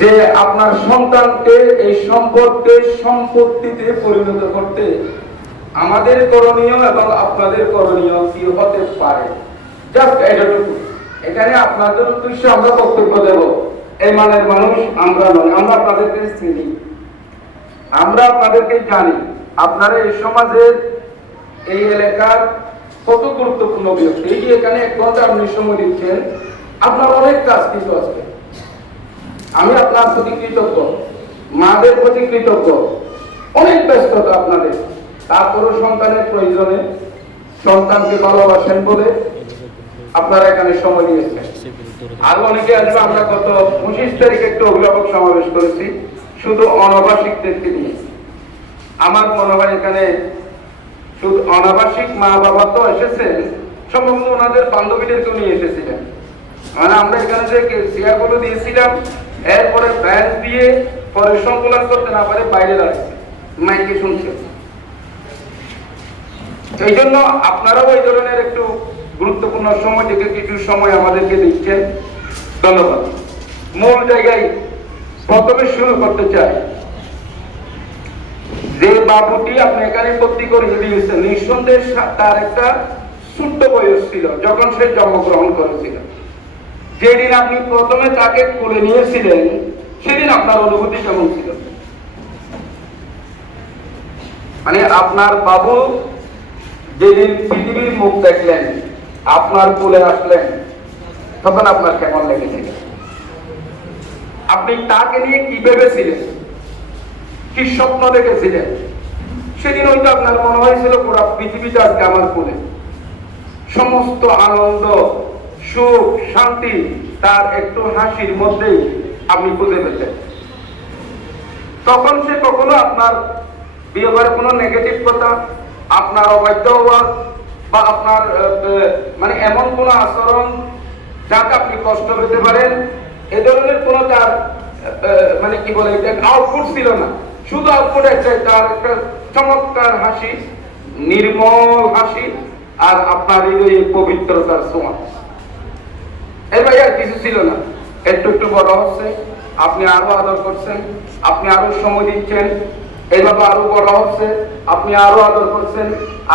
যে আপনার সন্তানকে এই সম্পদকে সম্পত্তিতে পরিণত করতে আমাদের করণীয় এবং আপনাদের করণীয় কি হতে পারে, জাস্ট এতটুকু। এখানে আপনাদের উদ্দেশ্যে আমরা বক্তব্য দেব, এই মানের মানুষ আমরা নয়, আমরা আপনাদেরকে চিনি, আমরা আপনাদেরকে জানি, আপনারা এই সমাজের এই এলাকার কত গুরুত্বপূর্ণ ব্যক্তি। এই যে এখানে 1 ঘন্টা আপনি সময় দিচ্ছেন, আপনার অনেক কাজ কিছু আছে। আমি আপনার প্রতি কৃতজ্ঞ, মাদের প্রতি কৃতজ্ঞ, অনেক ব্যস্ততা আপনাদের, তারপরও সন্তানের প্রয়োজনে সন্তানকে ভালোবাসেন বলে আপনারা এখানে সময় দিয়েছেন। আরো অনেকে আসবে। আমরা গত 25 তারিখে একটা অভিভাবক সমাবেশ করেছি শুধু অনাবাসিকদেরকে নিয়ে। আমার মনে হয় এখানে শুধু অনাবাসিক মা বাবা তো এসেছেন, সম্ভবত ওনাদের বান্ধবীদেরকেও নিয়ে এসেছিলেন। মানে আমরা এখানে যে চেয়ারগুলো দিয়েছিলাম, এরপরে ব্যাংক দিয়ে পরে সংকলন করতে না পারে বাইরে দাঁড়াচ্ছে, মাইকে শুনছে। এই জন্য আপনারাও এই ধরনের একটু গুরুত্বপূর্ণ সময় থেকে কিছু সময় আমাদেরকে দিচ্ছেন, ধন্যবাদ। মূল জায়গায় প্রথমে শুরু করতে চাই, যে বাবুটি আপনি এখানে ভর্তি করে দিয়েছেন, নিঃসন্দেহে তার একটা ছোট্ট বয়স ছিল যখন সে জন্মগ্রহণ করেছিল। যেদিন আপনি প্রথমে তাকে কোলে নিয়েছিলেন, সেদিন আপনার অনুভূতি কেমন ছিল? মানে আপনার বাবু যেদিন পৃথিবীর মুখ দেখলেন, আপনার কোলে আসলেন, তখন আপনার কেমন লেগেছিল? আপনি তাকে নিয়ে কি ভেবেছিলেন, কি স্বপ্ন দেখেছিলেন? সেদিন হয়তো আপনার মনে হয়েছিল পুরো পৃথিবীটা আজকে আমার কোলে। সমস্ত আনন্দ, সুখ, শান্তি তার একটু হাসির মধ্যেই আপনি খুঁজে পেতেন। তখন সে কখনো আপনার বিয়েবারে কোনো নেগেটিভ কথা, আপনার অবাধ্য হওয়া বা আপনার মানে এমন কোন আচরণ যাতে আপনি কষ্ট পেতে পারেন, এ ধরনের কোন তার মানে কি বলে এটা আউটপুট ছিল না। শুধু আউটপুট একটাই, তার একটা চমৎকার হাসি, নির্মল হাসি, আর আপনার এই পবিত্রতার ছোঁয়া। এর ভাই আর কিছু ছিল না। একটু একটু বড় হচ্ছে, আপনি আরো আদর করছেন, আপনি আরো সময় দিচ্ছেন, এইভাবে আরো বড় হচ্ছে, আপনি আরো আদর করছেন,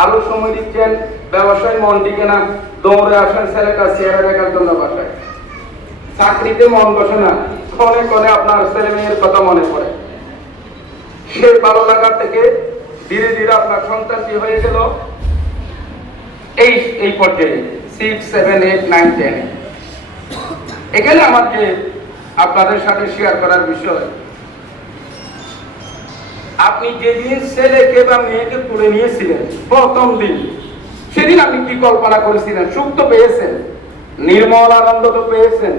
আরো সময় দিচ্ছেন। ব্যবসায় মন টিকে না, দৌড়ে আসেন ছেলেটা চেহারা দেখার জন্য বাসায়। চাকরিতে মন বসে না, ক্ষণে ক্ষণে আপনার ছেলে মেয়ের কথা মনে পড়ে। সেই ভালো লাগা থেকে ধীরে ধীরে আপনার সন্তানটি হয়ে গেল এই পর্যায়ে 6, 7, 8, 9, 10। এখানে আমার যে আপনাদের সাথে শেয়ার করার বিষয়, আপনি যেদিন ছেলেকে বা মেয়েকে তুলে নিয়েছিলেন প্রথম দিন, সেদিন আপনি কি কল্পনা করেছিলেন? সুখ তো পেয়েছেন, নির্মল আনন্দ তো পেয়েছেন,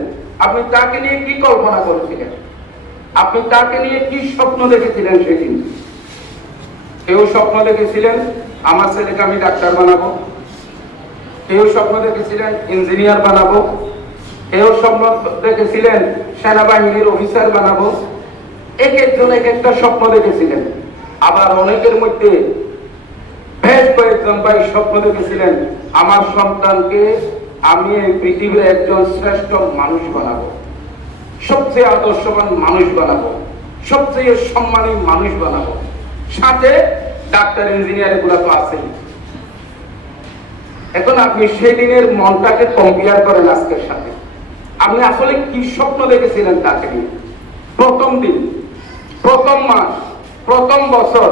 আপনি তাকে নিয়ে কি কল্পনা করেছিলেন? আপনি তাকে নিয়ে কি স্বপ্ন দেখেছিলেন সেদিন? কেউ স্বপ্ন দেখেছিলেন আমার ছেলেকে আমি ডাক্তার বানাবো, কেউ স্বপ্ন দেখেছিলেন ইঞ্জিনিয়ার বানাবো, কেউ স্বপ্ন দেখেছিলেন সেনাবাহিনীর অফিসার বানাবো। এক একজন এক একটা স্বপ্ন দেখেছিলেন। আবার অনেকের মধ্যে বেশ কয়েকজন ভাই স্বপ্ন দেখেছিলেন আমার সন্তানকে আমি এই পৃথিবীর একজন শ্রেষ্ঠ মানুষ বানাবো, সবচেয়ে আদর্শবান মানুষ বানাবো, সবচেয়ে সম্মানী মানুষ বানাবো। সাথে ডাক্তার, ইঞ্জিনিয়ার এগুলো তো আছেই। এখন আপনি সেই দিনের মনটাকে কম্পেয়ার করেন আজকের সাথে। আপনি আসলে কি স্বপ্ন দেখেছিলেন তাকে নিয়ে? প্রথম দিন, প্রথম মাস, প্রথম বছর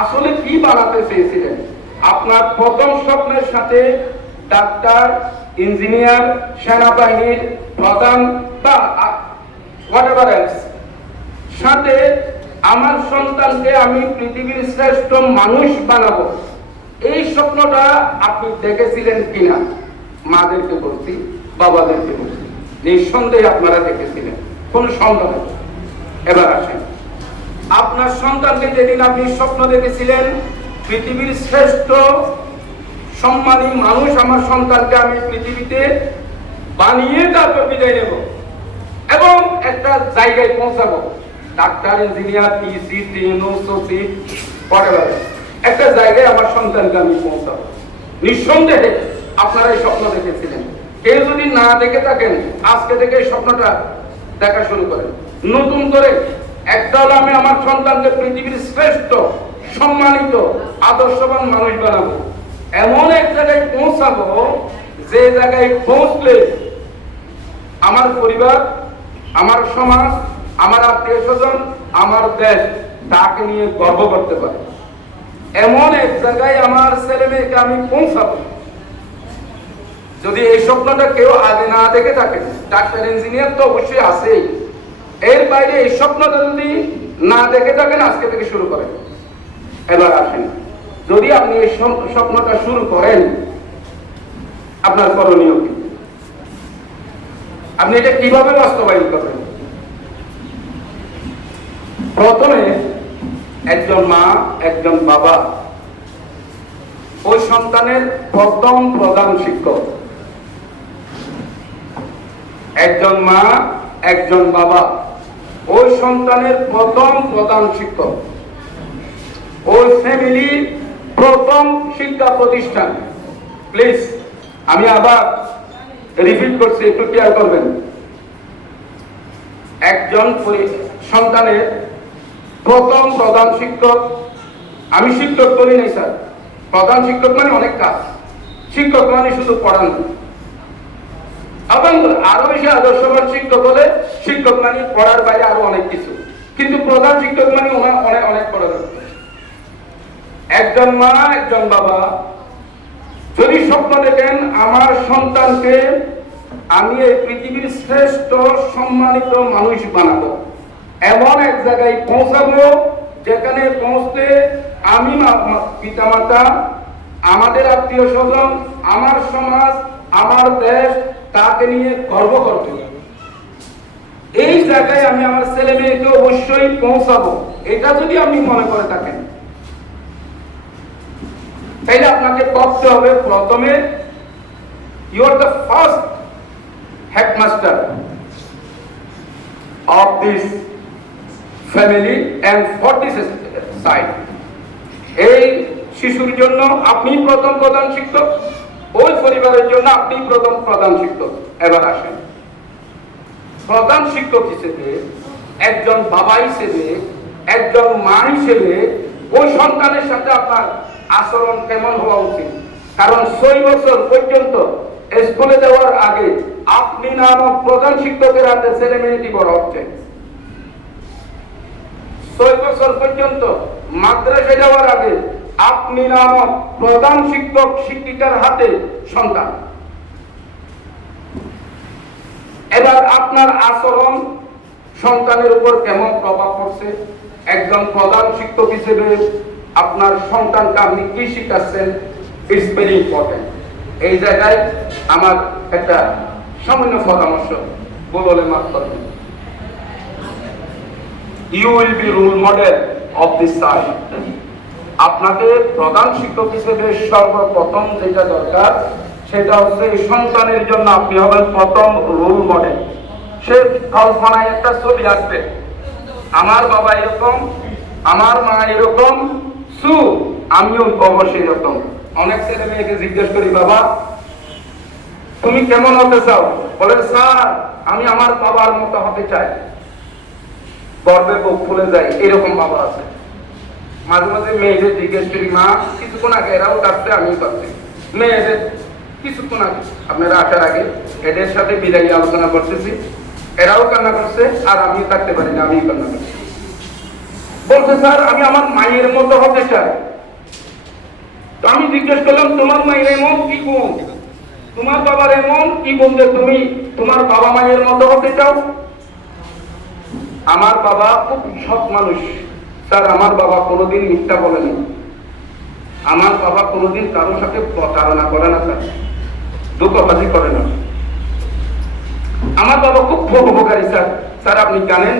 আসলে কি বানাতে চেয়েছিলেন? আপনার প্রথম স্বপ্নের সাথে ডাক্তার, ইঞ্জিনিয়ার, সেনাবাহিনীর প্রধান বা হোয়াটএভার এলস, সাথে আমার সন্তানকে আমি পৃথিবীর শ্রেষ্ঠ মানুষ বানাবো, এই স্বপ্নটা আপনি দেখেছিলেন কিনা? মাদেরকে বলছি, বাবাদেরকে বলছি, নিঃসন্দেহে আপনারা দেখেছিলেন, কোন সন্দেহ নেই। এবার আসেন, আপনার সন্তানকে যেদিন আপনি স্বপ্ন দেখেছিলেন পৃথিবীর শ্রেষ্ঠ সম্মানী মানুষ আমার সন্তানকে আমি পৃথিবীতে বানিয়ে তারপর বিদায় নেব এবং একটা জায়গায় পৌঁছাবো, ডাক্তার, ইঞ্জিনিয়ার, পিসি, টিএনও, সচিব, হোয়াটএভার, একটা জায়গায় আমার সন্তানকে আমি পৌঁছাবো। নিঃসন্দেহে আপনারা এই স্বপ্ন দেখেছিলেন। কেউ যদি না দেখে থাকেন, আজকে থেকে এই স্বপ্নটা দেখা শুরু করেন। নতুন করে একটা হলো আমি আমার সন্তানকে পৃথিবীর শ্রেষ্ঠ সম্মানিত আদর্শবান মানুষ বানাবো, এমন এক জায়গায় পৌঁছাবো যে জায়গায় পৌঁছলে আমার পরিবার, আমার সমাজ, আমার আত্মীয় স্বজন, আমার দেশ তাকে নিয়ে গর্ব করতে পারে। এমন এক জায়গায় আমার ছেলে মেয়েকে আমি পৌঁছাবো। যদি এই স্বপ্নটা কেউ আগে না দেখে থাকে, ডাক্তার ইঞ্জিনিয়ার তো অবশ্যই আছেই, এর বাইরে এই স্বপ্নটা যদি না দেখে থাকেন আজকে থেকে শুরু করেন। এবার আসেন, যদি আপনি এই স্বপ্নটা শুরু করেন, আপনার করণীয় কি? আপনি এটা কিভাবে বাস্তবায়ন করবেন? প্রথমে একজন মা, একজন বাবা ওই সন্তানের প্রথম প্রধান শিক্ষক। একজন মা, একজন বাবা ওই সন্তানের প্রথম প্রধান শিক্ষক, ওই ফ্যামিলির প্রথম শিক্ষা প্রতিষ্ঠান। প্লিজ, আমি আবার রিপিট করছি, একটু খেয়াল করবেন। একজন সন্তানের প্রথম প্রধান শিক্ষক, আমি শিক্ষক বলি নাই স্যার, প্রধান শিক্ষক মানে অনেক কাজ, শিক্ষক মানে শুধু পড়ানো। এবং আরো বেশি আদর্শবান শিক্ষক হলে শিক্ষক মানে পড়ার বাইরে আরো অনেক কিছু, কিন্তু প্রধান শিক্ষক মানে অনেক অনেক পড়ানো। একজন মা, একজন বাবা যদি স্বপ্ন দেখেন আমার সন্তানকে আমি এই পৃথিবীর শ্রেষ্ঠ সম্মানিত মানুষ বানাবো, এমন এক জায়গায় পৌঁছাবো যেখানে পৌঁছতে আমি, পিতামাতা, আমাদের আত্মীয় স্বজন, আমার সমাজ, আমার দেশ তাকে নিয়ে গর্ব করতে হবে। এই জায়গায় আমি আমার ছেলে মেয়েকে অবশ্যই পৌঁছাবো, এটা যদি আপনি মনে করে থাকেন, তাইলে আপনাকে করতে হবে প্রথমে you are the first headmaster of this family and for this side. এই শিশুর জন্য আপনি প্রথম প্রধান শিক্ষক, ওই পরিবারের জন্য আপনি প্রথম প্রধান শিক্ষক। এবার আসেন, প্রধান শিক্ষক হিসেবে, একজন বাবা হিসেবে, একজন মা হিসেবে ওই সন্তানের সাথে আপনার আচরণ কেমন হওয়া উচিত? কারণ 6 বছর পর্যন্ত স্কুলে যাওয়ার আগে আপনি নামক প্রধান শিক্ষকের হাতে ছেলে মেয়েটি বড় হচ্ছে। 6 বছর পর্যন্ত মাদ্রাসায় যাওয়ার আগে আপনি নামক প্রধান শিক্ষক শিক্ষিকার হাতে সন্তান। এবার আপনার আচরণ সন্তানের উপর কেমন প্রভাব পড়ছে? একজন প্রধান শিক্ষক হিসেবে আপনার সন্তানকে আপনি কি শিখাচ্ছেন, ইটস ভেরি ইম্পর্টেন্ট। এই জায়গায় আমার একটা সামান্য পরামর্শ বলে মাফ করবেন। You will be role model of this child. আপনাকে প্রধান শিক্ষক হিসেবে সর্বপ্রথম যেটা দরকার সেটা হচ্ছে এই সন্তানের জন্য আপনি হবেন প্রথম রোল মডেল। সে কল্পনায় একটা ছবি আসবে, আমার বাবা এরকম, আমার মা এরকম, আমিও অবশ্যই এরকম। অনেক ছেলে মেয়েকে জিজ্ঞেস করি, বাবা তুমি কেমন হতে চাও? বলে, স্যার আমি আমার বাবার মতো হতে চাই। গর্বে বুক ফুলে যায়, এরকম বাবা আছে। মাঝে মাঝে মেয়েদের জিজ্ঞেস করি, মা কিছুক্ষণ আগে এরাও কাটছে আমিও কাটছি, মেয়েদের কিছুক্ষণ আগে আপনারা আসার আগে এদের সাথে বিদায়ী আলোচনা করতেছি, এরাও কান্না করছে আর আমিও থাকতে পারি না, আমিও কান্না করছি। বলছে, স্যার আমি আমার মায়ের মতো হতে চাই। তো আমি জিজ্ঞেস করলাম, তোমার মায়ের এমন কি গুণ, তোমার বাবার এমন কি গুণ যে তুমি তোমার বাবা মায়ের মতো হতে চাও? আমার বাবা খুব সৎ মানুষ স্যার, আমার বাবা কোনোদিন মিথ্যা বলেনি, আমার বাবা কোনোদিন কারোর সাথে প্রতারণা করে না স্যার, ধোঁকাবাজি করে না। আমার বাবা খুব উপকারী স্যার। স্যার আপনি জানেন,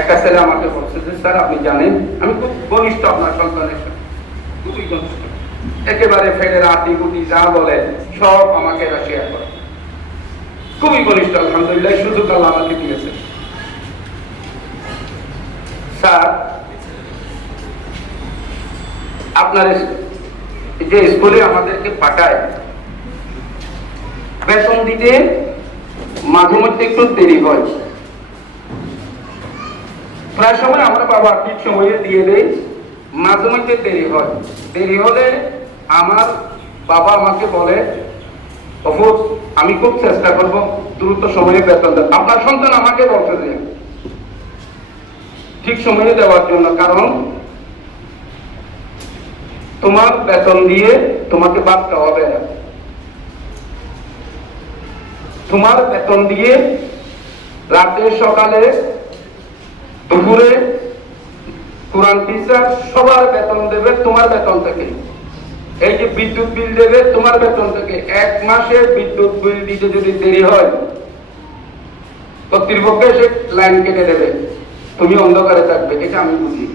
একটা ছেলে আমাকে বলছে যে স্যার আপনি জানেন আমি খুব ঘনিষ্ঠ আপনার সন্তানের সাথে, খুবই ঘনিষ্ঠ, একেবারে ফেলের আটি গুটি যা বলে সব আমাকে এরা শেয়ার করে, খুবই ঘনিষ্ঠ। আলহামদুলিল্লাহ, সুযোগ আল্লাহ আমাকে দিয়েছে। স্যার আপনার যে স্কুলে আমাদেরকে পাঠায় বেতন দিতে মাঝে মধ্যে একটু দেরি হয়, প্রায় সময় আমরা বাবা ঠিক সময়ে দিয়ে দেই, মাঝে মধ্যে দেরি হয়। দেরি হলে আমার বাবা আমাকে বলে, অফুজ আমি খুব চেষ্টা করব দ্রুত সময়ে বেতন দেব। আপনার সন্তান আমাকে বলছে যে ঠিক সময়ে দেওয়ার জন্য, কারণ তোমার বেতন দিয়ে তোমাকে ভাত খাওয়াবে না, তোমার বেতন দিয়ে রাতে সকালে দুপুরে কোরআন টিচার সবার বেতন দেবে তোমার বেতন থেকে। এই যে বিদ্যুৎ বিল দেবে তোমার বেতন থেকে। এক মাসে বিদ্যুৎ বিল দিতে যদি দেরি হয়, কর্তৃপক্ষ সে লাইন কেটে দেবে, তুমি অন্ধকারে থাকবে। এটা আমি বুঝি।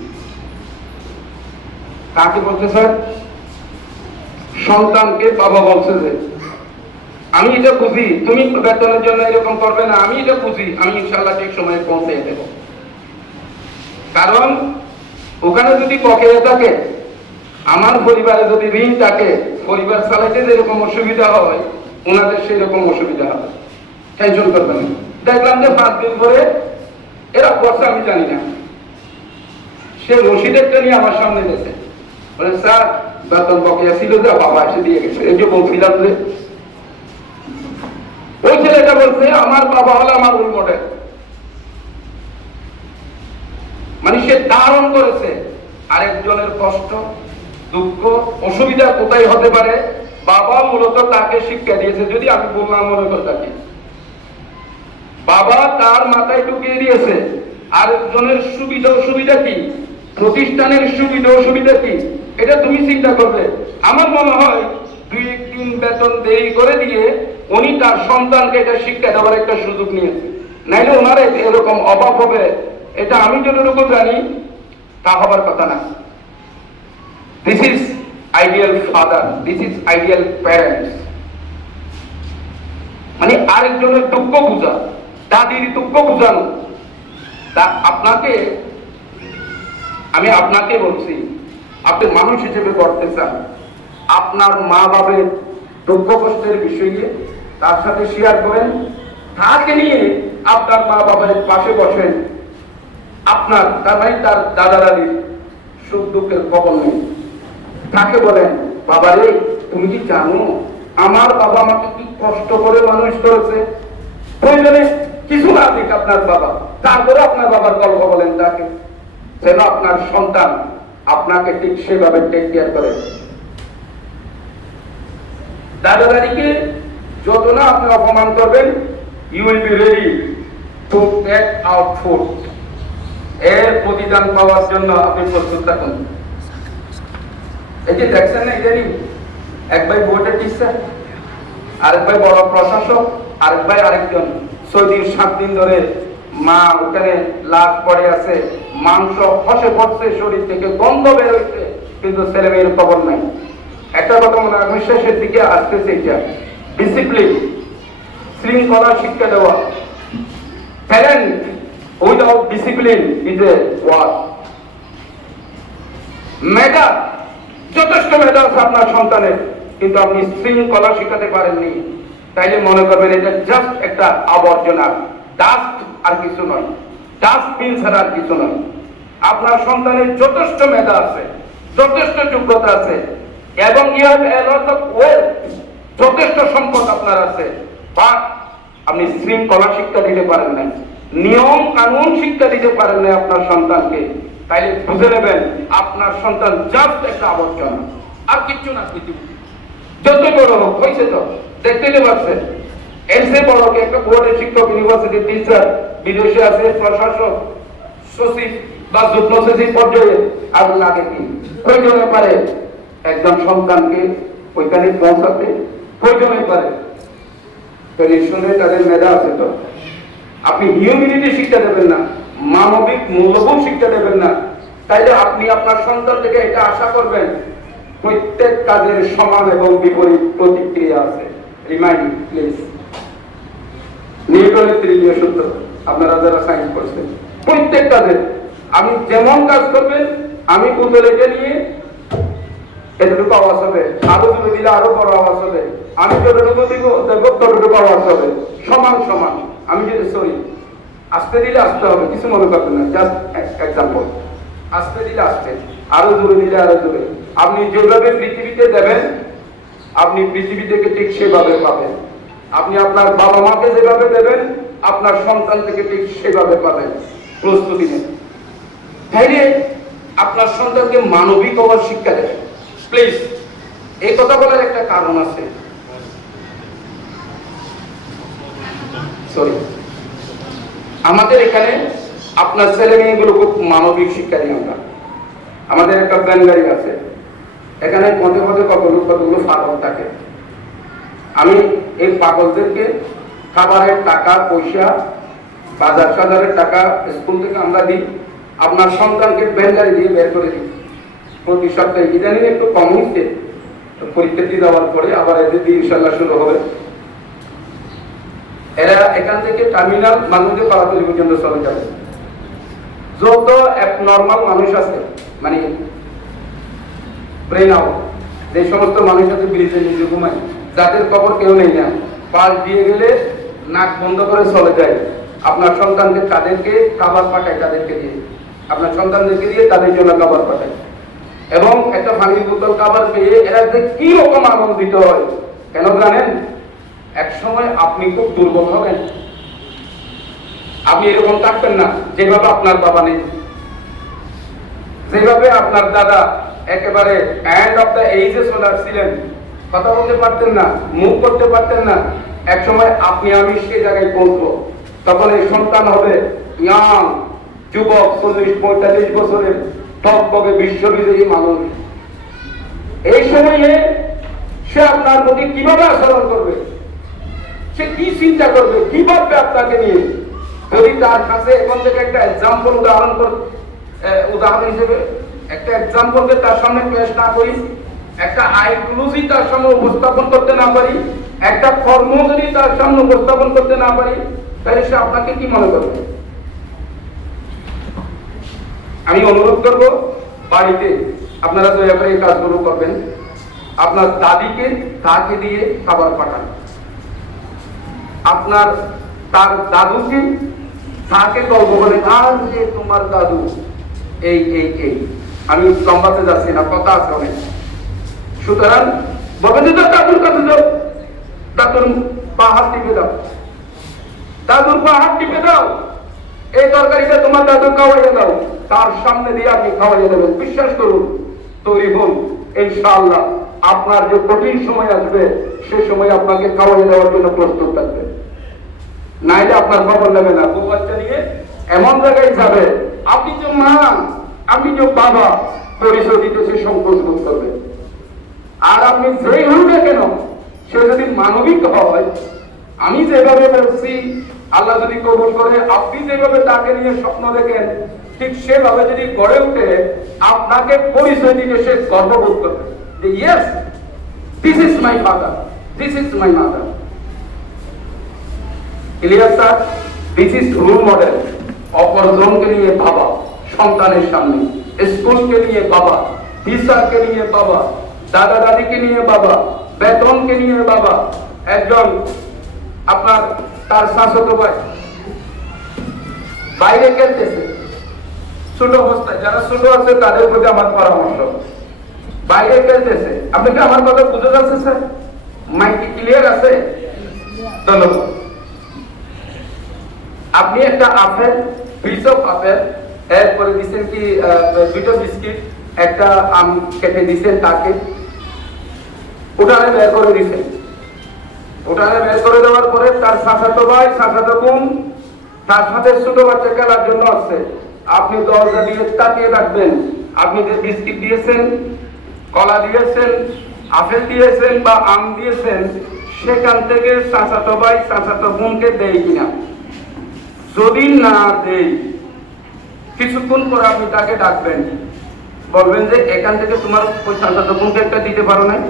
কাকে বলছে স্যার? সন্তানকে বাবা বলছে যে আমি এটা বুঝি, তুমি বেতনের জন্য এরকম করবে না, আমি এটা বুঝি, আমি ইনশাল্লাহ ঠিক সময়ে পৌঁছে দেব। কারণ ওখানে যদি বকেয়া থাকে, আমার পরিবারে যদি ঋণ থাকে, পরিবার চালাইতে যেরকম অসুবিধা হয় ওনাদের সেই রকম অসুবিধা হবে। টেনশন করবেন না। দেখলাম যে 5 দিন পরে এরা বসে, আমি জানি না, সে রসিদ একটা নিয়ে আমার সামনে গেছে, বলে স্যার বেতন বকেয়া ছিল যে বাবা এসে দিয়ে গেছে। এই যে বলছিলাম যে ওই ছেলেটা বলছে আমার বাবা হলো আমার রোল মডেল। মানে সে ধারণ করেছে আরেকজনের কষ্ট, দুঃখ, অসুবিধা কোথায় হতে পারে। বাবা মূলত তাকে শিক্ষা দিয়েছে, যদি আমি বললাম মনে করে থাকি, বাবা তার মাথায় ঢুকিয়ে দিয়েছে আরেকজনের সুবিধা অসুবিধা কি, প্রতিষ্ঠানের সুবিধা অসুবিধা কি, এটা তুমি চিন্তা করবে। আমার মনে হয় 2-1 দিন বেতন দেরি করে দিয়ে উনি তার সন্তানকে এটা শিক্ষা দেওয়ার একটা সুযোগ নিয়েছে। নাইলে ওনার এরকম অভাব হবে, এটা আমি যতটুকু জানি তা হবার কথা না। This is ideal father, this is ideal parents. মানে আরেকজনের দুঃখ বুঝা, দাদির দুঃখ বুঝানো। তা আপনাকে বলছি, আপনি মানুষ হিসেবে করতে চান, আপনার মা বাবার দুঃখ কষ্টের বিষয়ে তার সাথে শেয়ার করেন, তাকে নিয়ে আপনার মা বাবার পাশে বসেন। আপনার তার দাদা দাদির সুখ দুঃখের খবর নেই, তাকে বলেন বাবা রে তুমি কি জানো আমার বাবা আমাকে কি কষ্ট করে মানুষ করেছে। প্রয়োজনে কিছু না দিক আপনার বাবা, তারপরে আপনার বাবার গল্প বলেন তাকে, যেন আপনার সন্তান আপনাকে ঠিক সেভাবে টেক কেয়ার করে। দাদা দাদিকে যত না আপনি অপমান করবেন, you will be ready to take out food. এর প্রতিদান পাওয়ার জন্য আপনি প্রস্তুত থাকুন। এই যে দেখছেন না, ইদানিং এক ভাই বোর্ডের টিচার, আরেক ভাই বড় প্রশাসক, আরেক ভাই আরেকজন 6 দিন 7 দিন ধরে মা ওখানে লাশ পড়ে আছে, মাংস খসে পড়ছে শরীর থেকে, গন্ধ বের হচ্ছে, কিন্তু ছেলে মেয়ের খবর নাই। একটা কথা মনে রাখবেন, শেষের দিকে আসতেছে এটা ডিসিপ্লিন, শৃঙ্খলা শিক্ষা দেওয়া। Parent without discipline is a war. মেধা, যথেষ্ট মেধা আছে আপনার সন্তানের, কিন্তু আপনি শৃঙ্খলা শিখাতে পারেননি, তাইলে মনে করবেন এটা জাস্ট একটা আবর্জনা, ডাস্ট, আর কিছু নয়। ডাস্টবিন ছাড়া আর কিছু নয়। আপনার সন্তানের যথেষ্ট মেধা আছে, যথেষ্ট যোগ্যতা আছে, এবং যথেষ্ট সম্পদ আপনার আছে, বা আপনি শৃঙ্খলা শিক্ষা দিতে পারেন না, নিয়ম কানুন শিক্ষা দিতে পারেন না আপনার সন্তানকে, তাইলে বুঝে নেবেন আপনার সন্তান জাস্ট একটা আবর্জনা, আর কিচ্ছু না। পৃথিবীতে যত বড় হোক, হয়েছে তো দেখতে পাচ্ছেন, এর চেয়ে বড় একটা বোর্ডের শিক্ষক, ইউনিভার্সিটি টিচার, বিদেশে আছে প্রশাসক, সচিব বা যুগ্ম সচিব পর্যায়ে, আর লাগে কি প্রয়োজনে পারে একজন সন্তানকে ওইখানে পৌঁছাতে, প্রয়োজনে পারে। নিঃসন্দেহে তাদের মেধা আছে। তো আপনি হিউম্যানিটি শিক্ষা দেবেন না, মানবিক মূল্যবোধ শিক্ষা দেবেন না, তাইলে আপনি আপনার সন্তান থেকে এটা আশা করবেন প্রত্যেক কাজের সমান এবং বিপরীত প্রতিক্রিয়া আছে। রিমাইন্ড প্লিজ, নিউটনের তৃতীয় সূত্র, আপনারা যারা সায়েন্স করছেন, প্রত্যেক কাজে আমি যেমন কাজ করবেন, আমি বোতল এটা নিয়ে এতটুকু আওয়াজ হবে, আরো জুড়ে দিলে আরো বড় আওয়াজ হবে, আমি যতটুকু দিব ততটুকু আওয়াজ হবে, সমান সমান। আমি যদি সরি আসতে দিলে আসতে হবে, কিছু মনে করবেন না, জাস্ট এক্সাম্পল। আসতে দিলে আসতে, আরো জোরে দিলে আরো জোরে। আপনি যেভাবে পৃথিবীতে দেবেন, আপনি পৃথিবী থেকে ঠিক সেভাবে পাবেন। আপনি আপনার বাবা মাকে যেভাবে দেবেন, আপনার সন্তান থেকে ঠিক সেভাবে পাবেন। প্রস্তুতি নেন, তাইলে আপনার সন্তানকে মানবিক হওয়ার শিক্ষা দেবেন। প্লিজ, এই কথা বলার একটা কারণ আছে। সরি, আমাদের এখানে আপনার ছেলে মেয়েগুলো খুব মানবিক শিক্ষা দিই আমরা। আমাদের একটা ভ্যান গাড়ি আছে, এখানে পথে পথে কতগুলো পাগল থাকে। আমি এই পাগলদেরকে খাবারের টাকা পয়সা, বাজার সাজারের টাকা স্কুল থেকে আমরা দিই। আপনার সন্তানকে ভ্যান গাড়ি দিয়ে বের করে দিই প্রতি সপ্তাহে। ইদানিং একটু কম হচ্ছে, পরীক্ষা দিয়ে দেওয়ার পরে আবার এদের দিয়ে ইনশাল্লাহ শুরু হবে। এরা এখান থেকে টার্মিনাল মাঝে পাড়াতলি পর্যন্ত চলে যাবে। যত নর্মাল মানুষ আছে, মানে ব্রেন আউট, যে সমস্ত মানুষ আছে ব্রিজের নিচে ঘুমায়, যাদের খবর কেউ নেই না, পাশ দিয়ে গেলে নাক বন্ধ করে চলে যায়। আপনার সন্তানকে তাদেরকে খাবার পাঠায়, তাদেরকে দিয়ে, আপনার সন্তানদেরকে দিয়ে তাদের জন্য খাবার পাঠায়। এবং একটা পানির বোতল খাবার পেয়ে এরা যে কি রকম আনন্দিত হয়, কেন জানেন? এক সময় আপনি খুব দুর্বল হবেন, আপনি এরকম থাকবেন না যেভাবে আপনার বাবা নেই, যেভাবে আপনার দাদা একেবারে এন্ড অফ দ্য এইজে চলে আসছিলেন, কথা বলতে পারতেন না, মুভ করতে পারতেন না। এক সময় আপনি আমি সেই জায়গায় পৌঁছবো, তখন এই সন্তান হবে ইয়াং যুবক, 40-45 বছরের টকবগে বিশ্ববিজয়ী মানুষ। এই সময়ে সে আপনার প্রতি কিভাবে আচরণ করবে, সে কি চিন্তা করবে, কি ভাববে আপনাকে নিয়ে? যদি তার কাছে এখন থেকে একটা এক্সাম্পল উদাহরণ হিসেবে একটা এক্সাম্পলকে তার সামনে পেশ না করি, একটা আইডিওলজি তার সামনে উপস্থাপন করতে না পারি, একটা কর্ম যদি তার সামনে উপস্থাপন করতে না পারি, তাহলে সে আপনাকে কি মনে করবে? আমি অনুরোধ করব, বাড়িতে আপনারা দয়া করে এই কাজগুলো করবেন। আপনার দাদিকে তাকে দিয়ে খাবার পাঠান, আপনার তার দাদুকে তাকে গল্প বলে, আর যে তোমার দাদু এই এই এই। আমি লম্বাতে যাচ্ছি না, কথা আছে অনেক। সুতরাং বলবেন যে দাদুর কাছে যাও, দাদুর পা হাত টিপে দাও, দাদুর পা হাত টিপে দাও, এই তরকারিটা তোমার দাদু খাওয়াইয়ে দাও, তার সামনে দিয়ে আপনি খাওয়াইয়ে দেবেন। বিশ্বাস করুন, তৈরি হন, ইনশাআল্লাহ আপনার যে কঠিন সময় আসবে সে সময় আপনাকে খাওয়াইয়ে দেওয়ার জন্য প্রস্তুত থাকবে। নাইলে আপনার খবর নেবে না, বউ বাচ্চা নিয়ে এমন জায়গায় যাবে, আপনি যে মা, আপনি যে বাবা, পরিচয় দিতে সে সংকোচ বোধ করবে। আর আপনি যেই হন না কেন, সে যদি মানবিক হয়, আমি যেভাবে বলছি, আল্লাহ যদি কবুল করে, আপনি যেভাবে তাকে নিয়ে স্বপ্ন দেখেন, ঠিক সেভাবে যদি গড়ে উঠে আপনাকে পরিচয় দিতে সে গর্ববোধ করবে যে yes, this is my father, this is my mother. Clear sir? This is role model. অপরজনকে নিয়ে বাবা, সন্তানের সামনে, স্কুলকে নিয়ে বাবা, টিচারকে নিয়ে বাবা, দাদা দাদিকে নিয়ে বাবা, বেতনকে নিয়ে বাবা। একজন আপনার তার শাশ্বত ভাই বাইরে খেলতেছে, ছোট অবস্থায়, যারা ছোট আছে তাদের প্রতি আমার পরামর্শ, বাইরে খেলতেছে। আপনি কি আমার কথা বুঝে যাচ্ছে স্যার? মাইক ক্লিয়ার আছে? ধন্যবাদ। আপনি একটা আপেল, পিস অফ আপেল, এরপরে দিচ্ছেন কি 2টা বিস্কিট, একটা আম কেটে দিচ্ছেন তাকে, উঠানে বের করে দিচ্ছেন। উঠানে বের করে দেওয়ার পরে তার শাসাতো ভাই, শাসাতো বোন তার সাথে ছোট বাচ্চা খেলার জন্য আসছে। আপনি দরজা দিয়ে তাকিয়ে রাখবেন। আপনি যে বিস্কিট দিয়েছেন, কলা দিয়েছেন, আপেল দিয়েছেন বা আম দিয়েছেন, সেখান থেকে শাসাতো ভাই, শাসাতো বোনকে দেয় কিনা। যদি না দেই, কিছুক্ষণ পরে আপনি তাকে ডাকবেন, বলবেন যে এখান থেকে তোমার ওই শাসাতো বোনকে একটা দিতে পারো নাই,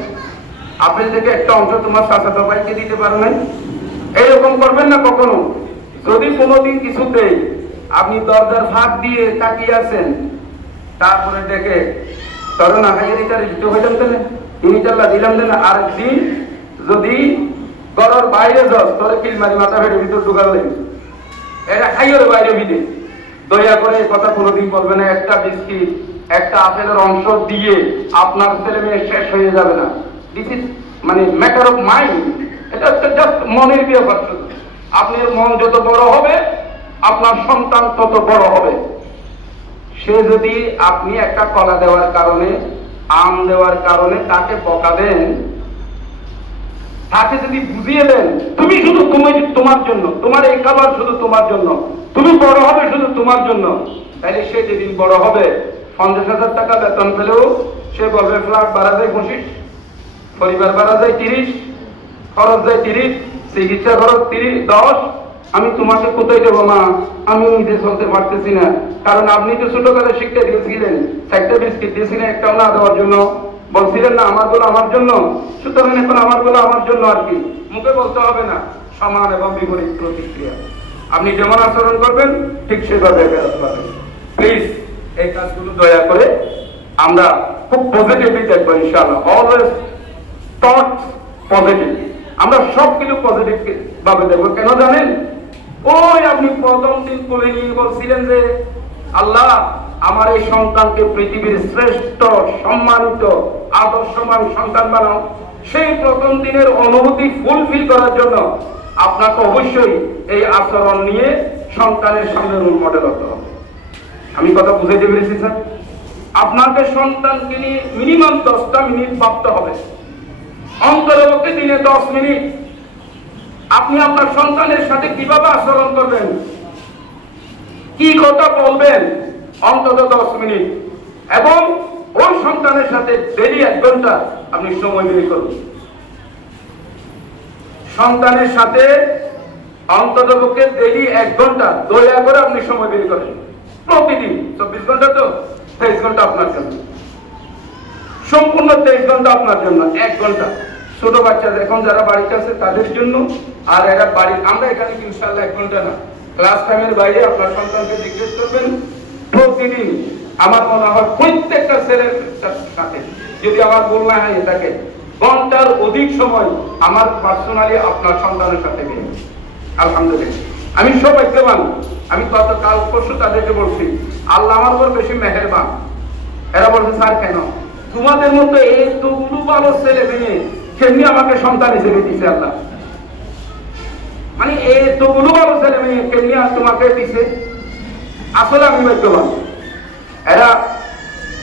আপেল থেকে একটা অংশ তোমার শাসাতো ভাইকে দিতে পারো নাই। এইরকম করবেন না কখনো। যদি কোনোদিন কিছু দেই, আপনি দরজার ফাঁক দিয়ে তাকিয়ে আছেন, তারপরে দেখে তরুণ আখাইয়ে দিতে দিতে হইলাম দেন, ইনশাল্লাহ দিলাম দেন, আরেকদিন যদি ঘরের বাইরে যাস তোরে কিলমারি মাথা ফেটে ভিতর ঢুকার লাগে এটা খাইয়ের বাইরে বিদে দয়া করে এই কথা কোনোদিন বলবে না একটা বিস্কিট একটা আপেলের অংশ দিয়ে আপনার ছেলে মেয়ে শেষ হয়ে যাবে না। দিস ইজ মানে ম্যাটার অফ মাইন্ড। এটা হচ্ছে জাস্ট মনের ব্যাপার। শুধু আপনার মন যত বড় হবে আপনার সন্তান তত বড় হবে। সে যদি আপনি একটা কলা দেওয়ার কারণে আম দেওয়ার কারণে তাকে বকা দেন, তাকে যদি বুঝিয়ে দেন তুমি শুধু তোমার জন্য, তোমার এই খাবার শুধু তোমার জন্য, তুমি বড় হবে শুধু তোমার জন্য, তাহলে সে যেদিন বড় হবে 50,000 টাকা বেতন পেলেও সে বলবে ফ্ল্যাট ভাড়া যায় 25, পরিবার ভাড়া যায় 30, খরচ যায় 30, চিকিৎসা খরচ 10। আমি তোমাকে কোথায় দেবো মা, আমি নিজে চলতে পারতেছি না। কারণ আপনি তো ছোটবেলায় শিক্ষা দিয়েছিলেন, 4টা বিস্কিট দিয়েছিলেন, একটাও না দেওয়ার জন্য বলছিলেন না আমার গুলো আমার জন্য, সুতরাং এখন আমার গুলো আমার জন্য। আর কি মুখে বলতে হবে না, সমান এবং বিপরীত প্রতিক্রিয়া। আপনি যেমন আচরণ করবেন ঠিক সেভাবে ফেরত পাবেন। প্লিজ এই কাজগুলো দয়া করে আমরা খুব পজিটিভলি দেখবো ইনশাআল্লাহ। Always thoughts positive. আমরা সবকিছু পজিটিভ ভাবে দেখবো। কেন জানেন? ওই আপনি প্রথম দিন কোলে নিয়ে বলছিলেন যে আল্লাহ আমার এই সন্তানকে পৃথিবীর শ্রেষ্ঠ সম্মানিত আদর্শবান সন্তান বানাও। সেই প্রথম দিনের অনুভূতি ফুলফিল করার জন্য আপনাকে অবশ্যই এই আচরণ নিয়ে সন্তানের সামনে রোল মডেল হতে হবে। আমি কথা বুঝাইতে পেরেছি স্যার? আপনাকে সন্তানকে নিয়ে মিনিমাম 10টা মিনিট ভাবতে হবে, অন্ততপক্ষে দিনে 10 মিনিট। আপনি আপনার সন্তানের সাথে কিভাবে আচরণ করবেন, কি কথা বলবেন, অন্তত 10 মিনিট। এবং ওই সন্তানের সাথে ডেইলি 1 ঘন্টা আপনি সময় বের করুন। সন্তানের সাথে অন্ততপক্ষে ডেইলি 1 ঘন্টা দয়া করে আপনি সময় বের করেন। প্রতিদিন 24 ঘন্টা তো 23 ঘন্টা আপনার জন্য, সম্পূর্ণ 23 ঘন্টা আপনার জন্য, 1 ঘন্টা ছোট বাচ্চাদের এখন যারা বাড়িতে আছে তাদের জন্য। আর এরা বাড়ি, আমরা এখানে ইনশাআল্লাহ 1 ঘন্টা না, ক্লাস টাইমের বাইরে আপনার সন্তানকে জিজ্ঞেস করবেন প্রতিদিন। আমার মনে হয় প্রত্যেকটা ছেলের সাথে যদি আমার ভুল না হয় থাকে ঘন্টার অধিক সময় আমার পার্সোনালি আপনার সন্তানের সাথে নিয়ে। আলহামদুলিল্লাহ আমি সৌভাগ্যবান। আমি গতকাল পরশু তাদেরকে বলছি আল্লাহ আমার উপর বেশি মেহেরবান। এরা বলছে স্যার কেন? তোমাদের মতো এতগুলো ভালো ছেলে মেয়ে সেমনি আমাকে সন্তান হিসেবে দিছে আল্লাহ। মানে এতগুলো ভালো ছেলে মেয়ে কেমনি তোমাকে দিছে। আসলে আমি ভাগ্যবান, এরা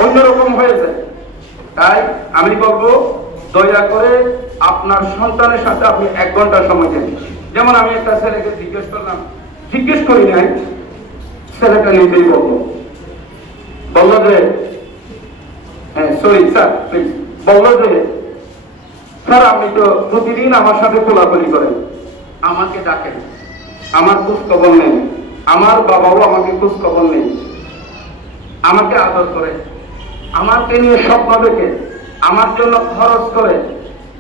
অন্যরকম হয়েছে। তাই আমি বলবো দয়া করে আপনার সন্তানের সাথে আপনি 1 ঘন্টা সময় দেন। যেমন আমি একটা ছেলেকে জিজ্ঞেস করি নাই, ছেলেটা নিজেই বললো যে সরি স্যার প্লিজ, বললো যে স্যার আপনি তো প্রতিদিন আমার সাথে কোলাকুলি করেন, আমাকে ডাকেন, আমার খোঁজ খবর নেই, আমার বাবাও আমাকে খোঁজ খবর নেই, আমাকে আদর করে, আমাকে নিয়ে স্বপ্ন দেখে, আমার জন্য খরচ করে,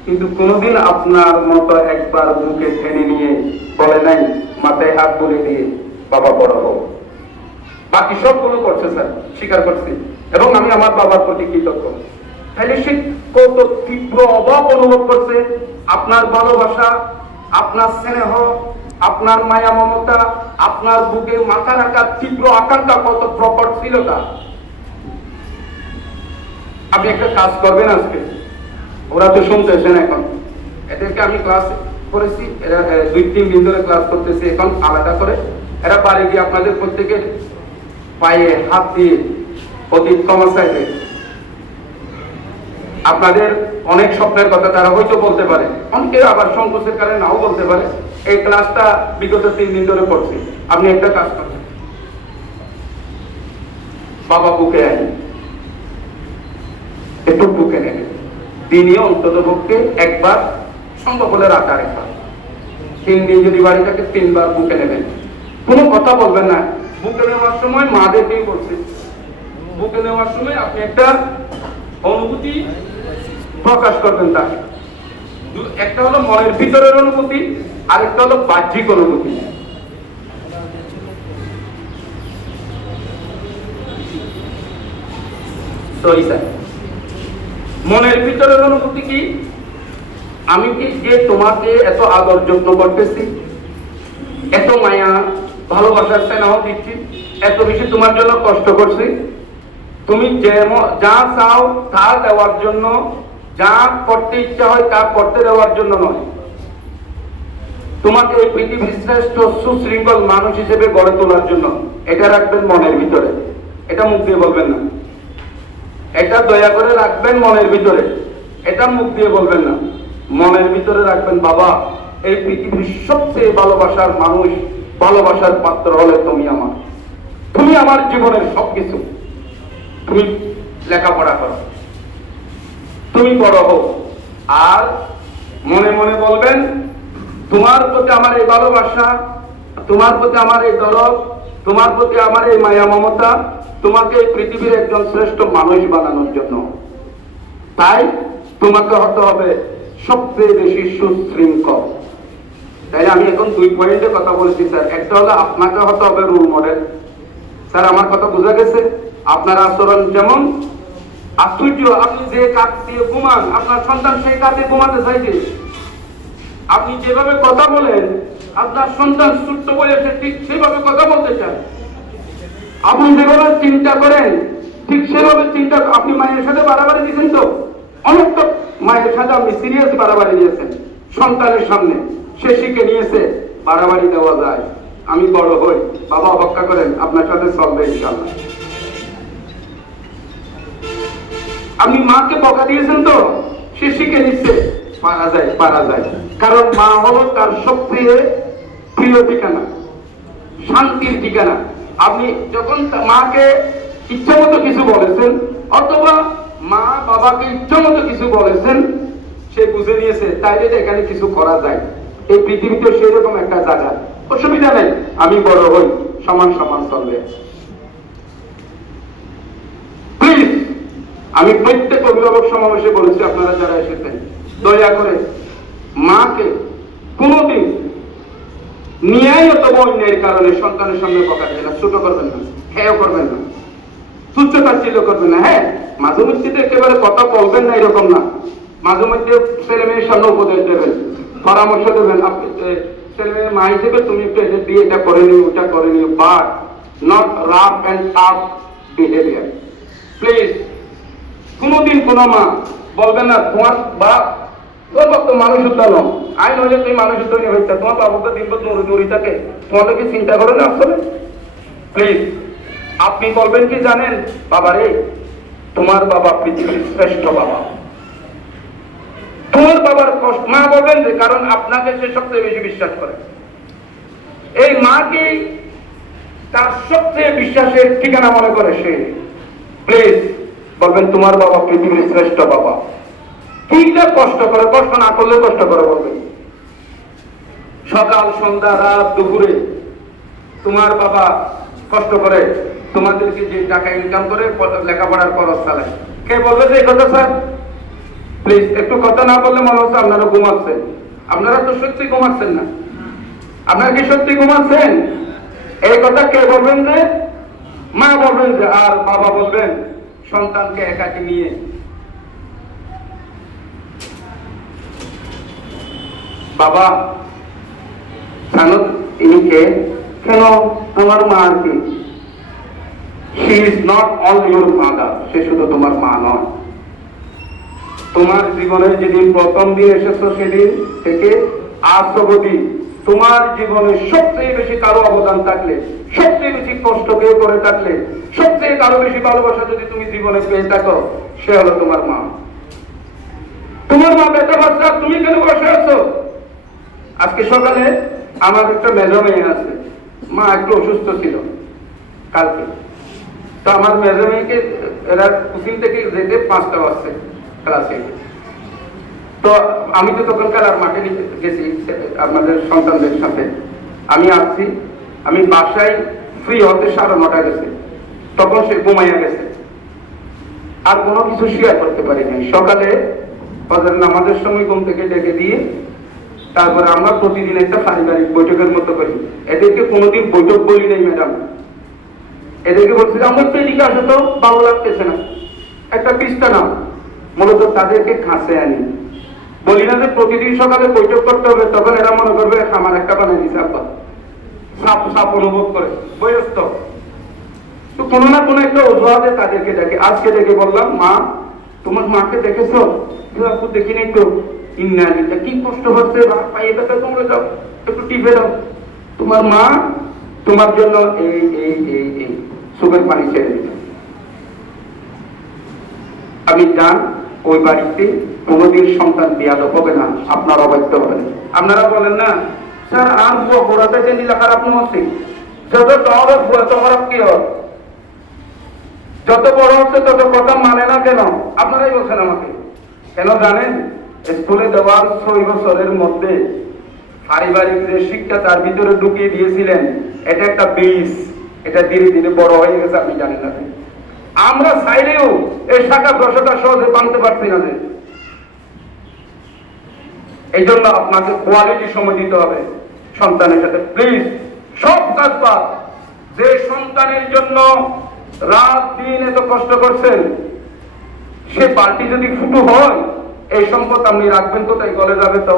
কিন্তু কোনোদিন আপনার মতো একবার বুকে টেনে নিয়ে বলে নাই, মাথায় হাত তুলে দিয়ে বাবা বড় হোক। বাকি সবগুলো করছে স্যার, স্বীকার করছি, এবং আমি আমার বাবার প্রতি কৃতজ্ঞ। তাহলে সে কত তীব্র অভাব অনুভব করছে আপনার ভালোবাসা, আপনার স্নেহ, আপনার মায়া মমতা, আপনার বুকে মাথা রাখার তীব্র আকাঙ্ক্ষা কত প্রকট ছিল তা। আপনি একটা কাজ করবেন আজকে, ওরা তো শুনতেছেন এখন, এদেরকে আমি ক্লাস করেছি, এরা 2-3 দিন ধরে ক্লাস করতেছে এখন আলাদা করে। এরা বাড়ি গিয়ে আপনাদের প্রত্যেকের পায়ে হাত দিয়ে অতীত ক্ষমা চাইবে। আপনাদের অনেক স্বপ্নের কথা তারা হয়তো বলতে পারে, অনেকে আবার সংকোচের কারণে নাও বলতে পারে। এই ক্লাসটা বিগত 3 দিন ধরে করছি। আপনি একটা কাজ করবেন, বাবা বুকে আনি, একটু বুকে নেন, দিনে অন্তত পক্ষে একবার, সম্ভব হলে রাত আরেকবার, 3 দিন যদি বাড়ি থাকে 3 বার বুকে নেবেন। কোনো কথা বলবেন না। বুকে নেওয়ার সময় মাদেরকেই বলছে, বুকে নেওয়ার সময় আপনি একটা অনুভূতি প্রকাশ করবেন তাকে। একটা হলো মনের ভিতরের অনুভূতি, আরেকটা হলো বাহ্যিক অনুভূতি। সরি স্যার, মনের ভিতরের অনুভূতি কি? আমি কি যে তোমাকে এত আদর যত্ন করতেছি, এত মায়া ভালোবাসার স্নেহ দিচ্ছি, এত বেশি তোমার জন্য কষ্ট করছি, তুমি যা চাও তা দেওয়ার জন্য, যা করতে ইচ্ছা হয় তা করতে দেওয়ার জন্য নয়, তোমাকে এই পৃথিবীর শ্রেষ্ঠ সুশৃঙ্খল মানুষ হিসেবে গড়ে তোলার জন্য। এটা রাখবেন মনের ভিতরে, এটা মুখ দিয়ে বলবেন না। এটা দয়া করে রাখবেন মনের ভিতরে, এটা মুখ দিয়ে বলবেন না, মনের ভিতরে রাখবেন। বাবা, এই পৃথিবীর সবচেয়ে ভালোবাসার মানুষ, ভালোবাসার পাত্র হলে তুমি আমার, তুমি আমার জীবনের সবকিছু। তুমি লেখাপড়া করো, তুমি বড় হোক, আর মনে মনে বলবেন তোমার প্রতি আমার এই ভালোবাসা, তোমার প্রতি আমার এই দরদ, তোমার প্রতি আমার এই মায়া মমতা, তোমাকে এই পৃথিবীর একজন শ্রেষ্ঠ মানুষ বানানোর জন্য। তাই তোমাকে হতে হবে সবচেয়ে বেশি সুশৃঙ্খল। তাই আমি এখন 2 পয়েন্টে কথা বলেছি স্যার। একটা হলো আপনাকে হতে হবে রোল মডেল। স্যার আমার কথা বোঝা গেছে? আপনার আচরণ যেমন আশ্চর্য, আপনি যে কাজ দিয়ে ঘুমান, আপনার সন্তান সেই কাজে ঘুমাতে চাইছে। আপনি যেভাবে কথা বলেন, আপনার সন্তান ছোট্ট বয়সে ঠিক সেভাবে কথা বলতে চায়। আপনি যেভাবে চিন্তা করেন, ঠিক সেভাবে চিন্তা। আপনি মায়ের সাথে বাড়াবাড়ি দিয়েছেন তো, অনেক তো মায়ের সাথে আপনি সিরিয়াস বাড়াবাড়ি দিয়েছেন সন্তানের সামনে, সে শিখে নিয়েছে বাড়াবাড়ি দেওয়া যায়। আমি বড় হই, বাবা অপেক্ষা করেন, আপনার সাথে চলবে ইনশাআল্লাহ। আপনি মাকে বকা দিয়েছেন তো, সে শিখে নিচ্ছে পারা যায়, পারা যায়। কারণ মা হলো তার সবচেয়ে প্রিয় ঠিকানা, শান্তির ঠিকানা। আপনি যখন মাকে ইচ্ছা মতো কিছু বলেছেন, অথবা মা বাবাকে ইচ্ছা মতো কিছু বলেছেন, সে বুঝে নিয়েছে তাইলে এখানে কিছু করা যায়। এই পৃথিবীতে সেরকম একটা জায়গা, অসুবিধা নেই, আমি বড় হই, সমান সমান চলবে। প্লিজ, আমি প্রত্যেক অভিভাবক সমাবেশে বলেছি, আপনারা যারা এসেছেন, দয়া করে মাকে কোনোদিন ন্যায় অথবা অন্যায়ের কারণে সন্তানের সামনে বকা দেবেন না, ছোট করবেন না, হেয় করবেন না, তুচ্ছ তাচ্ছিল্য করবেন না। হ্যাঁ, মাঝে মধ্যে একেবারে কথা বলবেন না এরকম না, মাঝে মধ্যে ছেলে মেয়ের সামনে উপদেশ দেবেন, পরামর্শ দেবেন। আপনি ছেলে মেয়ের মা হিসেবে তুমি একটু এটা দিয়ে এটা করে নিও, ওটা করে নিও, but not rough and tough behaviour. Please, কোনোদিন কোনো মা বলবেন না তোমার বাপ তো মানুষ উদ্যানো আইন হইলে তুমি মানুষ উদ্যানী হইতে, তোমার বাবুকে দিন দৌড়ি থাকে, তোমাদের কি চিন্তা করো না আসলে? প্লিজ, আপনি বলবেন কি জানেন, বাবারে তোমার বাবা পৃথিবীর শ্রেষ্ঠ বাবা, তোমার বাবার কষ্ট। মা বলবেন যে কারণ আপনাকে সে সবচেয়ে বেশি বিশ্বাস করে। এই মাকে তার সবচেয়ে বিশ্বাসের ঠিকানা মনে করে সে। প্লিজ বলবেন তোমার বাবা পৃথিবীর শ্রেষ্ঠ বাবা। ঠিকটা কষ্ট করে, কষ্ট না করলে কষ্ট করে বলবেন। সকাল সন্ধ্যা রাত দুপুরে তোমার বাবা কষ্ট করে তোমাদেরকে যে টাকা ইনকাম করে লেখাপড়ার খরচ চালায়। কে বলবে যে এই কথা স্যার? প্লিজ, একটু কথা না বললে মনে হচ্ছে আপনারা ঘুমাচ্ছেন। আপনারা তো সত্যি ঘুমাচ্ছেন না। আপনারা কি সত্যি ঘুমাচ্ছেন? এই কথা কে বলবেন? যে মা বলবেন যে, আর বাবা বলবেন সন্তানকে একাকি নিয়ে। বাবা জানো ইনি কে? কেন? তোমার মা আর কি? She is not only your mother, সে শুধু তোমার মা নয়। তোমার জীবনের যেদিন প্রথম দিন এসেছো সেদিন থেকে আজ অবধি তোমার জীবনে সবচেয়ে বেশি কারো অবদান থাকলে, সবচেয়ে বেশি কষ্ট কেউ করে থাকলে, সবচেয়ে কারো বেশি ভালোবাসা যদি তুমি জীবনে পেয়ে থাকো, সে হলো তোমার মা। তোমার মা পেটে বাচ্চা, তুমি কেন বসে আছো? আজকে সকালে আমার একটা মেজো মেয়ে আছে, মা একটু অসুস্থ ছিল কালকে, তো আমার মেজো মেয়েকে এরা কোচিং থেকে যেতে 5টা বাজছে ক্লাসে। তো আমি তো তখনকার আর মাঠে গেছি আপনাদের সন্তানদের সাথে। আমি আসছি, আমি বাসায় ফ্রি হতে 9:30 গেছে, তখন সে ঘুমাইয়া গেছে, আর কোনো কিছু শেয়ার করতে পারি নাই। সকালে ফজরের নামাজের সময় ঘুম থেকে ডেকে দিয়ে তারপরে আমরা প্রতিদিন একটা পারিবারিক বৈঠকের মতো করি। এদেরকে কোনোদিন বৈঠক বলি নাই ম্যাডাম, এদেরকে বলছি আমরা তো এদিকে আসো তো, ভালো লাগতেছে না, একটা পিস্তা নাও। মূলত তাদেরকে কাছে আনি, বলি না যে প্রতিদিন সকালে বৈঠক করতে হবে, তখন এরা মনে করবে আমার একটা বানিয়ে দিচ্ছে আব্বা, সাপ সাপ অনুভব করে বয়স্ত। তো কোনো না কোনো একটা অজুহাতে তাদেরকে দেখে। আজকে দেখে বললাম, মা তোমার মাকে দেখেছো? আপু দেখি নাই তো। ইন্নালিটা কি কষ্ট হচ্ছে, পায়ে ব্যথা, তোমরা যাও একটু টিপে দাও, তোমার মা তোমার জন্য এই এই এই এই সুপের পানি ছেড়ে দিল। আমি জান ওই বাড়িতে কোনোদিন সন্তান বিয়াদব হবে না, আপনারা অবাধ্য হবেন। আপনারা বলেন না স্যার আর বুয়া ঘোরাতে যে নিলা খারাপ নয়, যত টবে বুয়া তো খারাপ কি হয়, যত বড় হচ্ছে তত কথা মানে না কেন? আপনারাই বলছেন আমাকে। কেন জানেন? স্কুলে দেওয়ার 6 বছরের মধ্যে পারিবারিক যে শিক্ষা তার ভিতরে ঢুকিয়ে দিয়েছিলেন, এটা একটা বীজ, এটা ধীরে ধীরে বড় হয়ে গেছে, আপনি জানেন না। আমরা চাইলেও এই শাখা প্রশাখা সহজে বানতে পারছি না। এই জন্য আপনাকে কোয়ালিটি সময় দিতে হবে সন্তানের সাথে। প্লিজ সব কাজ বাদ, যে সন্তানের জন্য রাত দিন এত কষ্ট করছেন, সে বালতি যদি ফুটো হয়, এই সম্পদ আপনি রাখবেন কোথায়? গলে যাবে তো।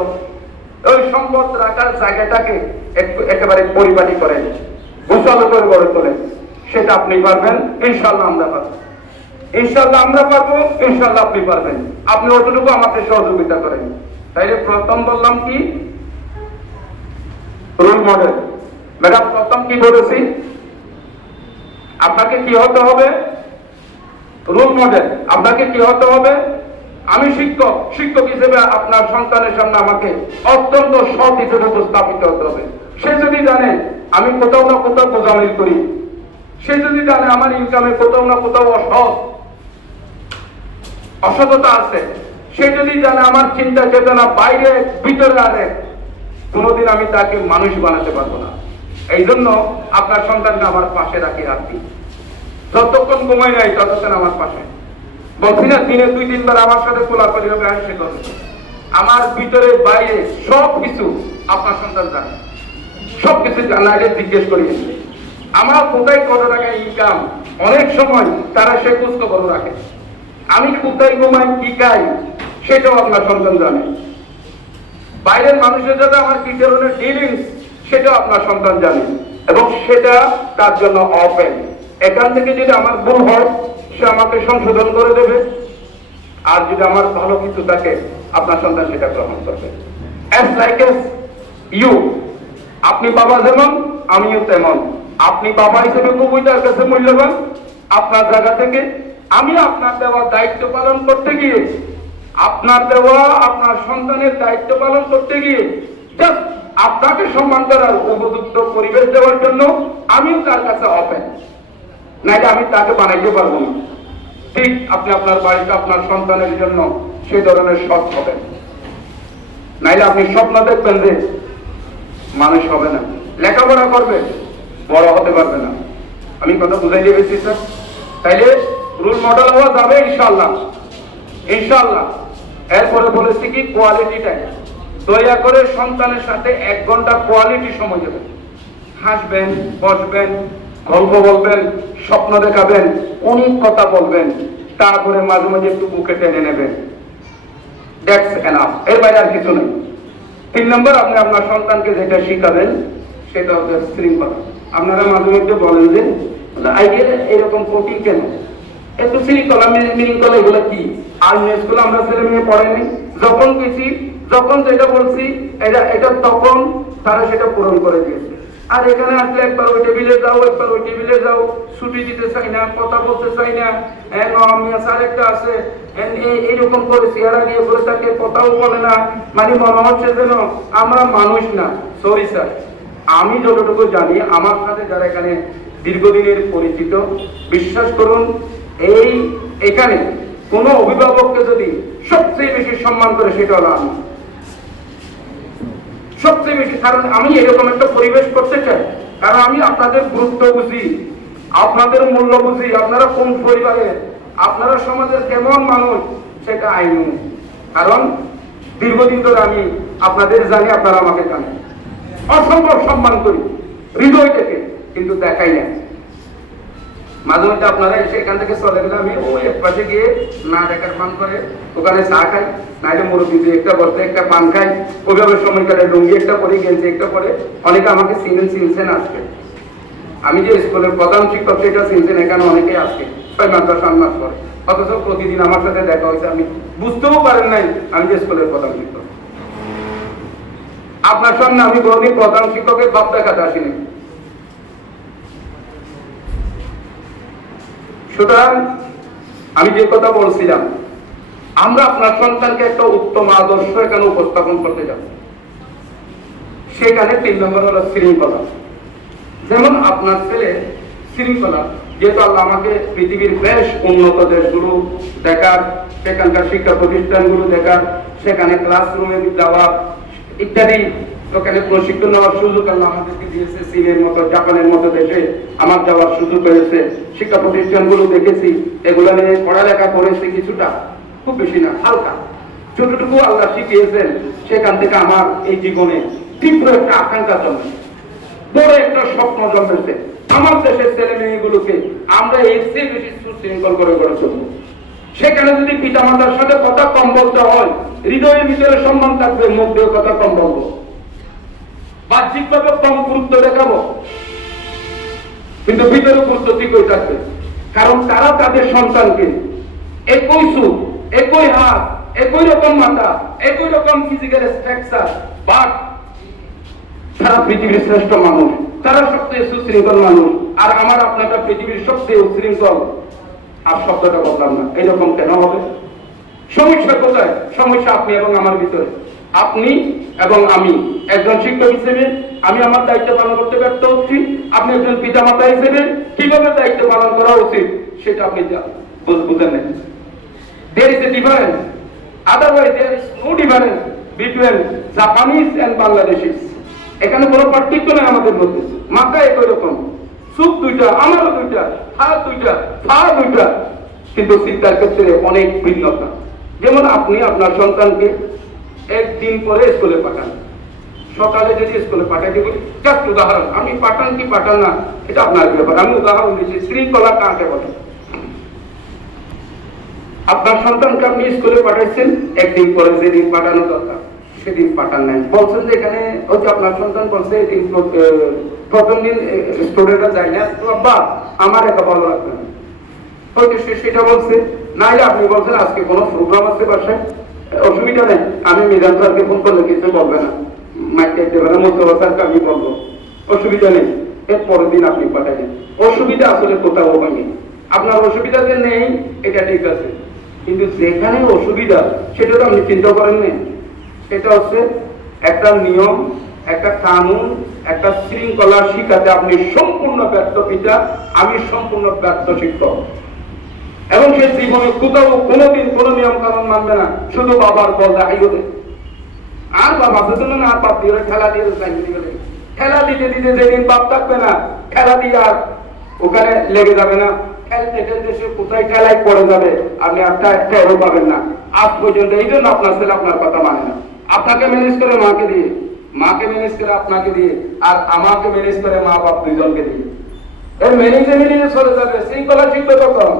ওই সম্পদ রাখার জায়গাটাকে একেবারে পরিপাটি করেন, গোছালো করে গড়ে তোলেন, সেটা আপনি পারবেন, ইনশাল্লাহ আমরা পারবো, ইনশাল্লাহ আমরা পারবো, ইনশাল্লাহ আপনি পারবেন। আপনি অতটুকু আমাকে সহযোগিতা করেন। তাইলে প্রথম বললাম কি? Role model. ম্যাডাম প্রথম কি বলেছি? আপনাকে কি হতে হবে? Role model. আপনাকে কি হতে হবে? আমি শিক্ষক, শিক্ষক হিসেবে আপনার সন্তানের সামনে আমাকে অত্যন্ত সৎ হিসেবে উপস্থাপিত হতে হবে। সে যদি জানে আমি কোথাও না কোথাও গোজামিল করি, সে যদি জানে আমার ইনকামে কোথাও না কোথাও অসততা আছে, সে যদি জানে আমার চিন্তা চেতনা বাইরে ভিতরে আনে, কোনোদিন আমি তাকে মানুষ বানাতে পারবো না। এই জন্য আপনার সন্তানকে আমার পাশে রাখি। যতক্ষণ ঘুমাই নাই ততক্ষণ আমার পাশে। বলছি না দিনে 2-3 বার আমার সাথে কোলাকুলি হবে, আসে করবে। আমার ভিতরে বাইরে সবকিছু আপনার সন্তান জানে, সবকিছু জানাইলে জিজ্ঞেস করি আমার কোথায় কত টাকা ইনকাম। অনেক সময় তারা সে খোঁজ খবর রাখে। আমি কোথায় ঘুমাই, কি খাই, সেটাও আপনার সন্তান জানে। বাইরের মানুষের সাথে আমার কি ধরনের ডিলিংস, সেটাও আপনার সন্তান জানে, এবং সেটা তার জন্য ওপেন। এখান থেকে যদি আমার ভুল হয়, সে আমাকে সংশোধন করে দেবে, আর যদি আমার ভালো কিছু থাকে আপনার সন্তান সেটা গ্রহণ করবে। As like as you, আপনি বাবা যেমন আমিও তেমন। আপনি বাবা হিসেবে খুবই তার কাছে মূল্যবান। আপনার জায়গা থেকে আমি আপনার দেওয়া দায়িত্ব পালন করতে গিয়ে, আপনার দেওয়া আপনার সন্তানের দায়িত্ব পালন করতে গিয়ে জাস্ট আপনাকে সম্মান করার উপযুক্ত পরিবেশ দেওয়ার জন্য আমিও তার কাছে ওপেন, নাইলে আমি তাকে বানাইতে পারবো না। ঠিক আপনি আপনার বাড়িতে আপনার সন্তানের জন্য সেই ধরনের সৎ হবেন, নাইলে আপনি স্বপ্ন দেখবেন যে মানুষ হবে না, লেখাপড়া করবে, বড় হতে পারবে না। আমি কথা বুঝাই দিয়ে গেছি স্যার। তাইলে রোল মডেল হওয়া যাবে ইনশাআল্লাহ, ইনশাআল্লাহ। এরপরে বলেছি কি কোয়ালিটি টাইম। দয়া করে সন্তানের সাথে 1 ঘন্টা কোয়ালিটি সময় দেবেন। হাসবেন, বসবেন, গল্প বলবেন, স্বপ্ন দেখাবেন, অনেক কথা বলবেন, তারপরে মাঝে মাঝে একটু বুকে টেনে নেবেন। দ্যাটস এনাফ, এর বাইরে আর কিছু নেই। 3 নম্বর, আপনি আপনার সন্তানকে যেটা শিখাবেন সেটা হচ্ছে শৃঙ্খলা। আপনারা মাঝে মধ্যে বলেন যে আইডিয়া এরকম কঠিন কেন, একটু শৃঙ্খলা শৃঙ্খলা এগুলো কি? আর স্কুলে আমরা ছেলে মেয়ে পড়াইনি, যখন গেছি, যখন যেটা বলছি এটা তখন তারা সেটা পূরণ করে দিয়েছে। আর এখানে আসলে একবার ওই টেবিলে যাও, একবার ওই টেবিলে যাও, ছুটি দিতে চাই না, কথা বলতে চাই না, স্যার একটা আছে এইরকম করে চেহারা দিয়ে করে থাকে, কথাও বলে না, মানে মনে হচ্ছে যেন আমরা মানুষ না। সরি স্যার, আমি যতটুকু জানি, আমার সাথে যারা এখানে দীর্ঘদিনের পরিচিত, বিশ্বাস করুন এখানে কোনো অভিভাবককে যদি সবচেয়ে বেশি সম্মান করে সেটা হলো আমি, সবচেয়ে বেশি। কারণ আমি এরকম একটা পরিবেশ করতে চাই, কারণ আমি আপনাদের গুরুত্ব বুঝি, আপনাদের মূল্য বুঝি, আপনারা কোন পরিবারের, আপনারা সমাজের কেমন মানুষ সেটা আইনি। কারণ দীর্ঘদিন ধরে আমি আপনাদের জানি, আপনারা আমাকে জানেন। অসম্ভব সম্মান করি হৃদয় থেকে, কিন্তু দেখাই না। মাঝে মধ্যে আপনারা এসে এখান থেকে চলে গেলে আমি ওই এক পাশে গিয়ে না দেখার পান করে ওখানে চা খাই, নাইলে মুরব্বী একটা বসতে একটা পান খাই, ওইভাবে সময় কাটে, লুঙ্গি একটা পরে গেঞ্জি একটা পরে। অনেকে আমাকে চিনছেন আজকে, আমি যে স্কুলের প্রধান শিক্ষক সেটা চিনছেন, এখানে অনেকে আজকে 6 মাস বা 7 মাস পরে, অথচ প্রতিদিন আমার সাথে দেখা হয়েছে, আমি বুঝতেও পারেন নাই আমি যে স্কুলের প্রধান শিক্ষক। আপনার সামনে আমি কোনদিন প্রধান শিক্ষকের ভাব দেখাতে আসিনি। সুতরাং আমি যে কথা বলছিলাম, আমরা আপনার সন্তানকে একটা উত্তম আদর্শ এখানে উপস্থাপন করতে যাব। সেখানে 3 নম্বর হলো শৃঙ্খলা। যেমন আপনার ছেলে শৃঙ্খলা, যেহেতু আল্লাহ আমাকে পৃথিবীর বেশ উন্নত দেশগুলো দেখার, সেখানকার শিক্ষা প্রতিষ্ঠানগুলো দেখার, সেখানে ক্লাসরুমে যাওয়া ইত্যাদি, ওখানে প্রশিক্ষণ নেওয়ার সুযোগ আল্লাহ আমাদেরকে দিয়েছে। চীনের মতো, জাপানের মতো দেশে আমার যাওয়ার সুযোগ হয়েছে। শিক্ষা প্রতিষ্ঠানগুলো দেখেছি, এগুলো নিয়ে পড়ালেখা করেছি কিছুটা, খুব বেশি না, হালকা যতটুকু আল্লাহ শিখিয়েছেন। সেখান থেকে আমার এই জীবনে তীব্র একটা আকাঙ্ক্ষা জন্মেছে, বড় একটা স্বপ্ন জন্মেছে। আমার দেশের ছেলে মেয়েগুলোকে আমরা এর চেয়ে বেশি সুশৃঙ্খল করে গড়ে তুলব। সেখানে যদি পিতা মাতার সাথে কথা কম বলতে হয়, হৃদয়ের ভিতরে সম্মান থাকবে, মুখ দিয়ে কথা কম বলবো, বাহ্যিকভাবে কম গুরুত্ব দেখাবো, কিন্তু ভিতরে গুরুত্ব ঠিকই থাকবে। কারণ তারা তাদের সন্তানকে একই চুল, একই হাত, একই রকম মাথা, একই রকম ফিজিক্যাল স্ট্রাকচার, বাট তারা পৃথিবীর শ্রেষ্ঠ মানুষ, তারা সবচেয়ে সুশৃঙ্খল মানুষ। আর আমার আপনাটা পৃথিবীর সবচেয়ে উশৃঙ্খল। আর শব্দটা বললাম না, এইরকম কেন হবে? সমস্যা কোথায়? সমস্যা আপনি এবং আমার ভিতরে। আপনি এবং আমি একজন শিক্ষক হিসেবে আমি আমার দায়িত্ব পালন করতে ব্যর্থ হচ্ছি। আপনি একজন পিতা মাতা হিসেবে কিভাবে দায়িত্ব পালন করা উচিত সেটা আপনি বুঝেন না। There is a difference. Otherwise there is no difference between Japanese and Bangladeshis. এখানে কোনো পার্থক্য নেই আমাদের মধ্যে। মাথা একই রকম, চোখ দুইটা, আমারও দুইটা, হাত দুইটা, পা দুইটা, কিন্তু চিন্তার ক্ষেত্রে অনেক ভিন্নতা। যেমন আপনি আপনার সন্তানকে একদিন পরে স্কুলে পাঠান, সকালে যদি স্কুলে পাঠাতে বলি, জাস্ট উদাহরণ, আমি পাঠান কি পাঠান না এটা আপনার ব্যাপার, আমি উদাহরণ দিচ্ছি। শৃঙ্খলা কাকে বলে? আপনার সন্তানকে আপনি স্কুলে পাঠাচ্ছেন, একদিন পরে যেদিন পাঠানো দরকার সেদিন পাঠান নাই, বলছেন যে এখানে ওই যে আপনার সন্তান বলছে প্রথম দিন স্টুডেন্টরা যায় না, তো আব্বা আমার একা ভালো লাগবে না, হয়তো সে সেটা বলছে। নাইলে আপনি বলছেন আজকে কোনো প্রোগ্রাম আছে বাসায়, অসুবিধা নেই, আমি মিজান স্যারকে ফোন করলে কিছু বলবে না, মাইক দেবে না, মোস্তফা স্যারকে আমি বলবো, অসুবিধা নেই। এর পরের দিন আপনি পাঠাবেন। অসুবিধা আসলে কোথাও হয়নি, আপনার অসুবিধা যে নেই এটা ঠিক আছে, কিন্তু যেখানে অসুবিধা সেটা তো আপনি চিন্তা করেন নেই। এটা হচ্ছে একটা নিয়ম, একটা কানুন, একটা শৃঙ্খলা শিখাতে আপনি সম্পূর্ণ ব্যর্থ পিতা, আমি সম্পূর্ণ ব্যর্থ শিক্ষক। এবং সে জীবনে কোথাও কোনোদিন কোনো নিয়ম কানুন মানবে না, শুধু বাবার বল দেখাই হতে। আর বাবা জন্য না, আর বাপ দিয়ে খেলা দিয়ে গেলে খেলা দিতে দিতে যেদিন বাপ থাকবে না, খেলা দিয়ে আর ওখানে লেগে যাবে না, খেলতে খেলতে সে কোথায় খেলায় পড়ে যাবে, আপনি একটা টেরও পাবেন না আজ পর্যন্ত। এই জন্য আপনার ছেলে আপনার কথা মানে না, আপনাকে ম্যানেজ করে মাকে দিয়ে, মাকে ম্যানেজ করে আপনাকে দিয়ে, আর আমাকে ম্যানেজ করে মা বাপ দুইজনকে দিয়ে। এই ম্যানেজে ম্যানেজে চলে যাবে। শৃঙ্খলা শিখবে কখন?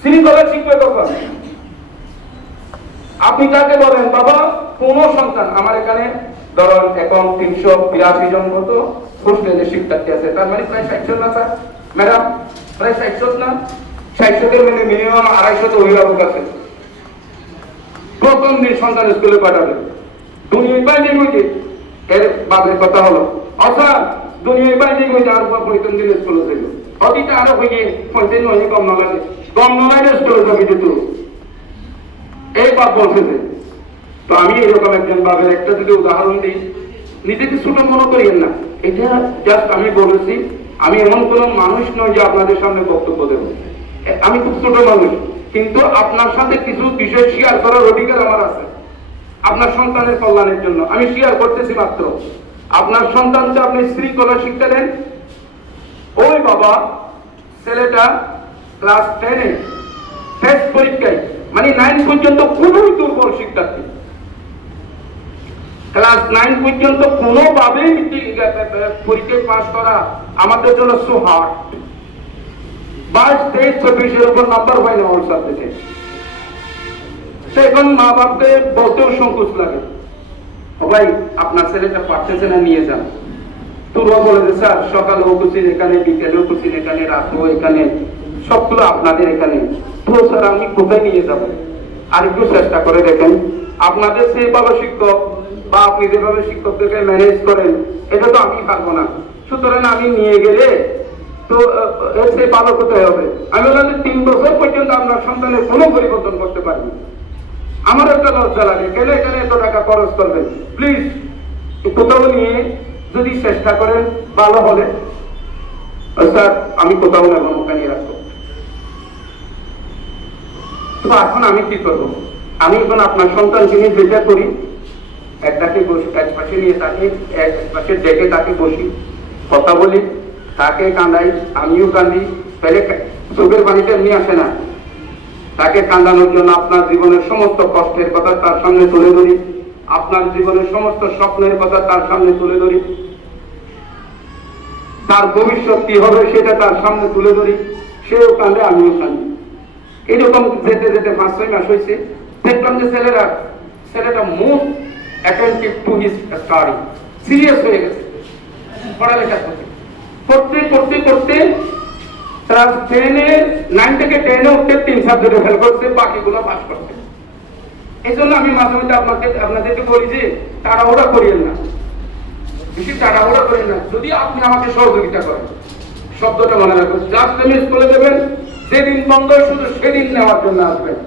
শৃঙ্খলা শিখবে কখন? আপনি তাকে বলেন বাবা কোন সন্তান, আমার এখানে ধরুন এখন 382 জন মতো হোস্টেলে শিক্ষার্থী আছে, তার মানে প্রায় 60 জন না স্যার ম্যাডাম, প্রায় 60 না, 60 মানে মিনিমাম 250 অভিভাবক আছে। প্রথম দিন সন্তান স্কুলে পাঠাবে, দুনিয়ায় বাইরে হইতে এর বাদের কথা হলো অর্থাৎ দুনিয়ায় বাইরে হইতে আর প্রথম দিন স্কুলে যাইব, অতীতে আরো হয়ে 35 নয় কম নলাগে, কম নলাগে স্কুলে যাবি যেত এই বাপ বলছে যে। তো আমি এরকম একজন বাবের একটা যদি উদাহরণ দিই, নিজেকে ছোট মনে করিয়েন না, এটা জাস্ট আমি বলেছি। আমি এমন কোন মানুষ নয় যে আপনাদের সামনে বক্তব্য দেব, আমি খুব ছোট মানুষ, কিন্তু আপনার সাথে কিছু বিষয় শেয়ার করার অধিকার আমার আছে। আপনার সন্তানের কল্যাণের জন্য আমি শেয়ার করতেছি মাত্র। আপনার সন্তানকে আপনি শৃঙ্খলা শিক্ষা দেন। ওই বাবা ছেলেটা ক্লাস 10-এ টেস্ট পরীক্ষায়, মানে 9 পর্যন্ত খুবই দুর্বল শিক্ষার্থী, ক্লাস 9 পর্যন্ত কোনোভাবেই পরীক্ষায় পাস করা আমাদের জন্য সো হার্ড। 22, 23, 24 এর উপর নাম্বার পাই না অল সাবজেক্টে। এখন মা বাপকে বলতেও সংকোচ লাগে, ভাই আপনার ছেলেটা পারতেছে না, নিয়ে যান। তোরা বলে যে স্যার সকালেও কোচিং এখানে, বিকেলেও কোচিং এখানে, রাতেও এখানে, সবগুলো আপনাদের এখানে। তো স্যার আমি কোথায় নিয়ে যাব? আর একটু চেষ্টা করে দেখেন। আপনাদের সেই ভালো শিক্ষক বা আপনি যেভাবে শিক্ষকদেরকে ম্যানেজ করেন, এটা তো আমি পারবো না। সুতরাং আমি নিয়ে গেলে তো এর সেই ভালো কোথায় হবে? আমি বললাম যে 3 বছর পর্যন্ত আপনার সন্তানের কোনো পরিবর্তন করতে পারবেন। আমার একটা লজ্জা লাগে, কেন এখানে এত টাকা খরচ করবেন? প্লিজ কোথাও নিয়ে যদি চেষ্টা করেন ভালো হলে, স্যার আমি কোথাও নেব, ওখানে রাখবো। তো এখন আমি কি করবো? আমি এখন আপনার সন্তানকে নিয়ে যেটা করি, একটাকে বসি, এক পাশে নিয়ে তাকে এক পাশে ডেকে তাকে বসি, কথা বলি, তাকে কাঁদাই, আমিও কাঁদি। তাহলে চোখের পানিটা এমনি আসে না। তাকে কাঁদানোর জন্য আপনার জীবনের সমস্ত কষ্টের কথা তার সামনে তুলে ধরি, আপনার জীবনের সমস্ত স্বপ্নের কথা তার সামনে তুলে ধরি, তার ভবিষ্যৎ কি হবে সেটা তার সামনে তুলে ধরি। সেও কাঁদে, আমিও কাঁদি। এরকম যেতে যেতে 5-6 মাস হয়েছে, দেখলাম যে ছেলেটা most attentive to his study, serious হয়ে গেছে পড়ালেখা করতে করতে করতে। ক্লাস 9 থেকে 10-এ উঠতে 3 সাবজেক্টে ফেল করছে, বাকিগুলো পাস করছে। এই জন্য আমি মাঝে মাঝে আপনাদেরকে বলি যে তাড়াহুড়া করিয়েন না, বেশি তাড়াহুড়া করেন না। যদি আপনি আমাকে সহযোগিতা করেন, শব্দটা মনে রাখবেন, জাস্ট আমি স্কুলে দেবেন, যেদিন বন্ধ শুধু সেদিন নেওয়ার জন্য আসবেন।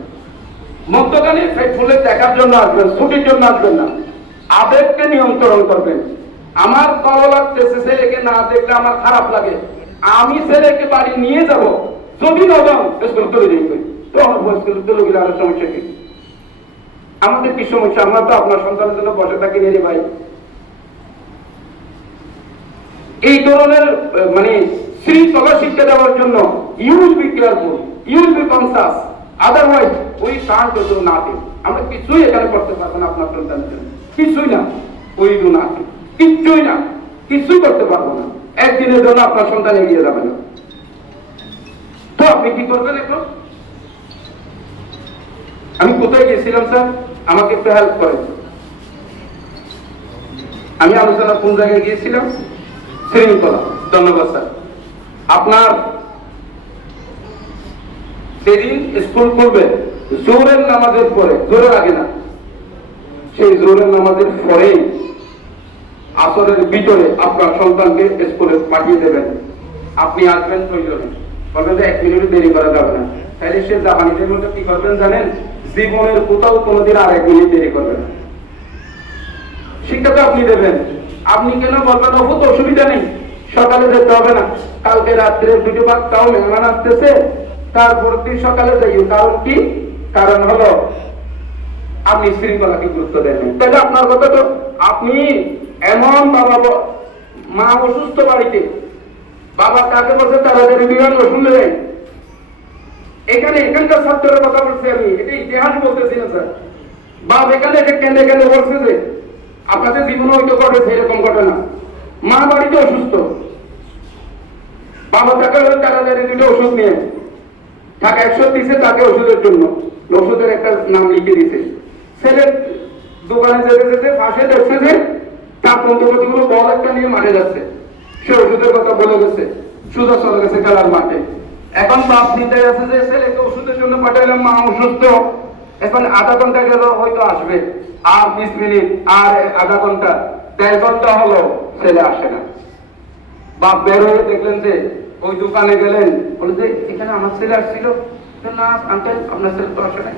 মধ্যখানে ফুলে দেখার জন্য আসবেন, ছুটির জন্য আসবেন না। আবেগকে নিয়ন্ত্রণ করবেন। আমার ভালো লাগতেছে, ছেলেকে না দেখলে আমার খারাপ লাগে, আমি ছেলেকে বাড়ি নিয়ে যাব, যদি না যাও স্কুল তুলে দিই, তো আমার স্কুল তুলে গেলে আরো সমস্যা কি? আমাদের কি সমস্যা? আমরা তো আপনার সন্তানের জন্য বসে থাকি রে ভাই। এই ধরনের মানে শৃঙ্খলা শিক্ষা দেওয়ার জন্য you will be careful, you will be conscious, otherwise we can't do nothing. আমরা কিছুই এখানে করতে পারবো না আপনার সন্তানের জন্য, কিছুই না। উই ডু নাথিং, কিছুই না, কিছুই করতে পারবো না। একদিনের জন্য আপনার সন্তান এগিয়ে যাবে না। তো আপনি কি করবেন এখন? আমি কোথায় গেছিলাম স্যার, আমাকে একটু হেল্প করেন। আমি আলোচনা কোন জায়গায় গিয়েছিলাম? শৃঙ্খলা। ধন্যবাদ স্যার। আপনার সেদিন স্কুল খুলবে জোহরের নামাজের পরে, জোরের আগে না, সেই জোহরের নামাজের পরেই আসরের ভিতরে আপনার সন্তানকে স্কুলে পাঠিয়ে দেবেন। আপনি আসবেন প্রয়োজনে, বলবেন যে 1 মিনিট দেরি করা যাবে না। তাহলে সে জাপানিদের মধ্যে কি করবেন জানেন? জীবনের কোথাও কোনোদিন আর 1 মিনিট দেরি করবে না। শিক্ষাটা আপনি দেবেন। আপনি কেন বলবেন তো অসুবিধা নেই, সকালে যেতে হবে না, কালকে রাত্রে 2 ভাগ তাও মেহমান আসতেছে, তারপর দিন সকালে যাইও। কারণ কি? কারণ হলো আপনি শৃঙ্খলাকে গুরুত্ব দেন। তাহলে আপনার কথা তো, আপনি এমন বাবা, মা অসুস্থ বাড়িতে, বাবা কাকে বলছে তাড়াতাড়ি বিমান শুনলে দেয়। এখানকার ছাত্রের কথা বলছি আমি, এটা ইতিহাস বলতেছি না স্যার। বাপ এখানে কেন্দ্রে কেন্দ্রে বলছে যে আপনাদের জীবনে হয়তো ঘটেছে এরকম ঘটনা। মা বাড়িতে অসুস্থ, বাবা তাকে তাড়াতাড়ি 2টা ওষুধ নিয়ে টাকা 100 দিছে তাকে ওষুধের জন্য, ওষুধের একটা নাম লিখে দিছে। ছেলের দোকানে যেতে যেতে পাশে দেখছে যে তার বন্ধুগুলো বল একটা নিয়ে মাঠে যাচ্ছে, সে ওষুধের কথা বলে গেছে, সুদা চলে গেছে খেলার মাঠে। এখন বাপ চিন্তায় আছে যে ছেলেকে ওষুধের জন্য পাঠাইলাম, মা অসুস্থ, এখন আধা ঘন্টা গেল হয়তো আসবে, আর 20 মিনিট, আর আধা ঘন্টা, 1.5 ঘন্টা হলো, ছেলে আসে না। বাপ বের হয়ে দেখলেন যে ওই দোকানে গেলেন, বলে যে এখানে আমার ছেলে আসছিল। না আঙ্কেল, আপনার ছেলে তো আসে নাই।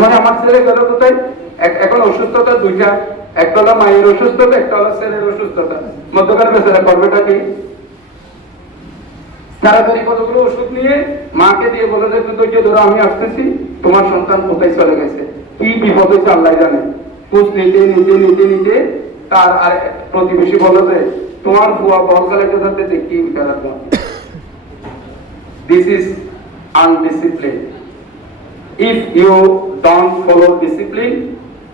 মানে আমার ছেলে গেল কোথায়? এখন অসুস্থতা 2টা, একটা হলো মায়ের অসুস্থতা, একটা হলো ছেলের অসুস্থতা। মধ্যখানে বেচারা করবেটা কি? তাড়াতাড়ি কতগুলো ওষুধ নিয়ে মাকে দিয়ে বলে যে ধৈর্য ধরো, আমি আসতেছি। তোমার সন্তান কোথায় চলে গেছে, কি বিপদ হয়েছে আল্লাহ জানে। খোঁজ নিতে নিতে নিতে নিতে তার আর প্রতিবেশী বলে যে তোমার বুয়া বলকালে যাতে দেখি উঠে। This is undiscipline. If you don't follow discipline,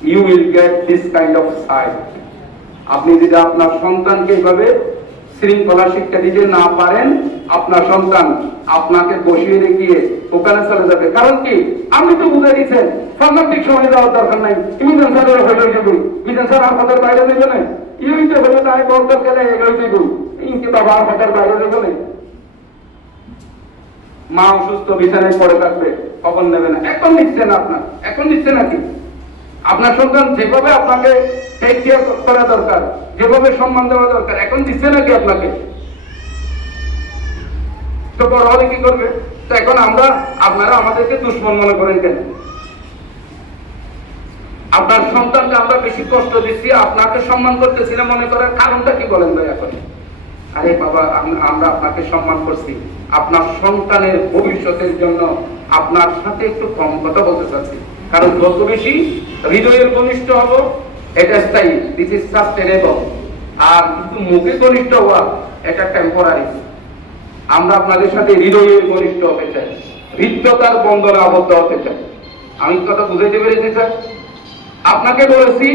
you will get this kind of side. আপনি যদি আপনার সন্তানকে এইভাবে শৃঙ্খলা শিক্ষা দিতে না পারেন, আপনার সন্তান আপনাকে বসিয়ে রেখে ওখানে চলে যাবে। কারণ কি, আপনি তো বুঝে দিচ্ছেন সাংঘাতিক সময় দেওয়ার দরকার নাই। মিজান স্যারের হয়ে যাবো, মিজান স্যার আপনাদের বাইরে দেবে না, ইউতে হলে তাই বলতে গেলে এগুলো দিব, ইনকে বাবা আপনাদের বাইরে দেবে না। মা অসুস্থ, বিছানায় পড়ে থাকবে, খবর নেবে না। এখন নিচ্ছে না, আপনার এখন নিচ্ছে নাকি? আপনার সন্তান যেভাবে আপনাকে টেক কেয়ার করা দরকার, যেভাবে সম্মান দেওয়া দরকার, এখন দিচ্ছে নাকি আপনাকে? তো বড় হলে কি করবে? তো এখন আপনারা আমাদেরকে দুশ্মন মনে করেন কেন? আপনার সন্তানকে আমরা বেশি কষ্ট দিচ্ছি, আপনাকে সম্মান করতেছি না মনে করার কারণটা কি বলেন ভাই? এখন আরে বাবা, আমরা আপনাকে সম্মান করছি, আপনার সন্তানের ভবিষ্যতের জন্য আপনার সাথে একটু কম কথা বলতে চাচ্ছি। কারণ যত বেশি হৃদয়ের ঘনিষ্ঠ হব, এটা স্থায়ী, দিস ইজ সাস্টেনেবল। আর কিন্তু মুখে ঘনিষ্ঠ হওয়া এটা টেম্পোরারি। আমরা আপনাদের সাথে হৃদয়ের ঘনিষ্ঠ হতে চাই, হৃদ্যতার বন্ধনে আবদ্ধ হতে চাই। আমি কথা বুঝাইতে পেরেছি স্যার? আপনাকে বলেছি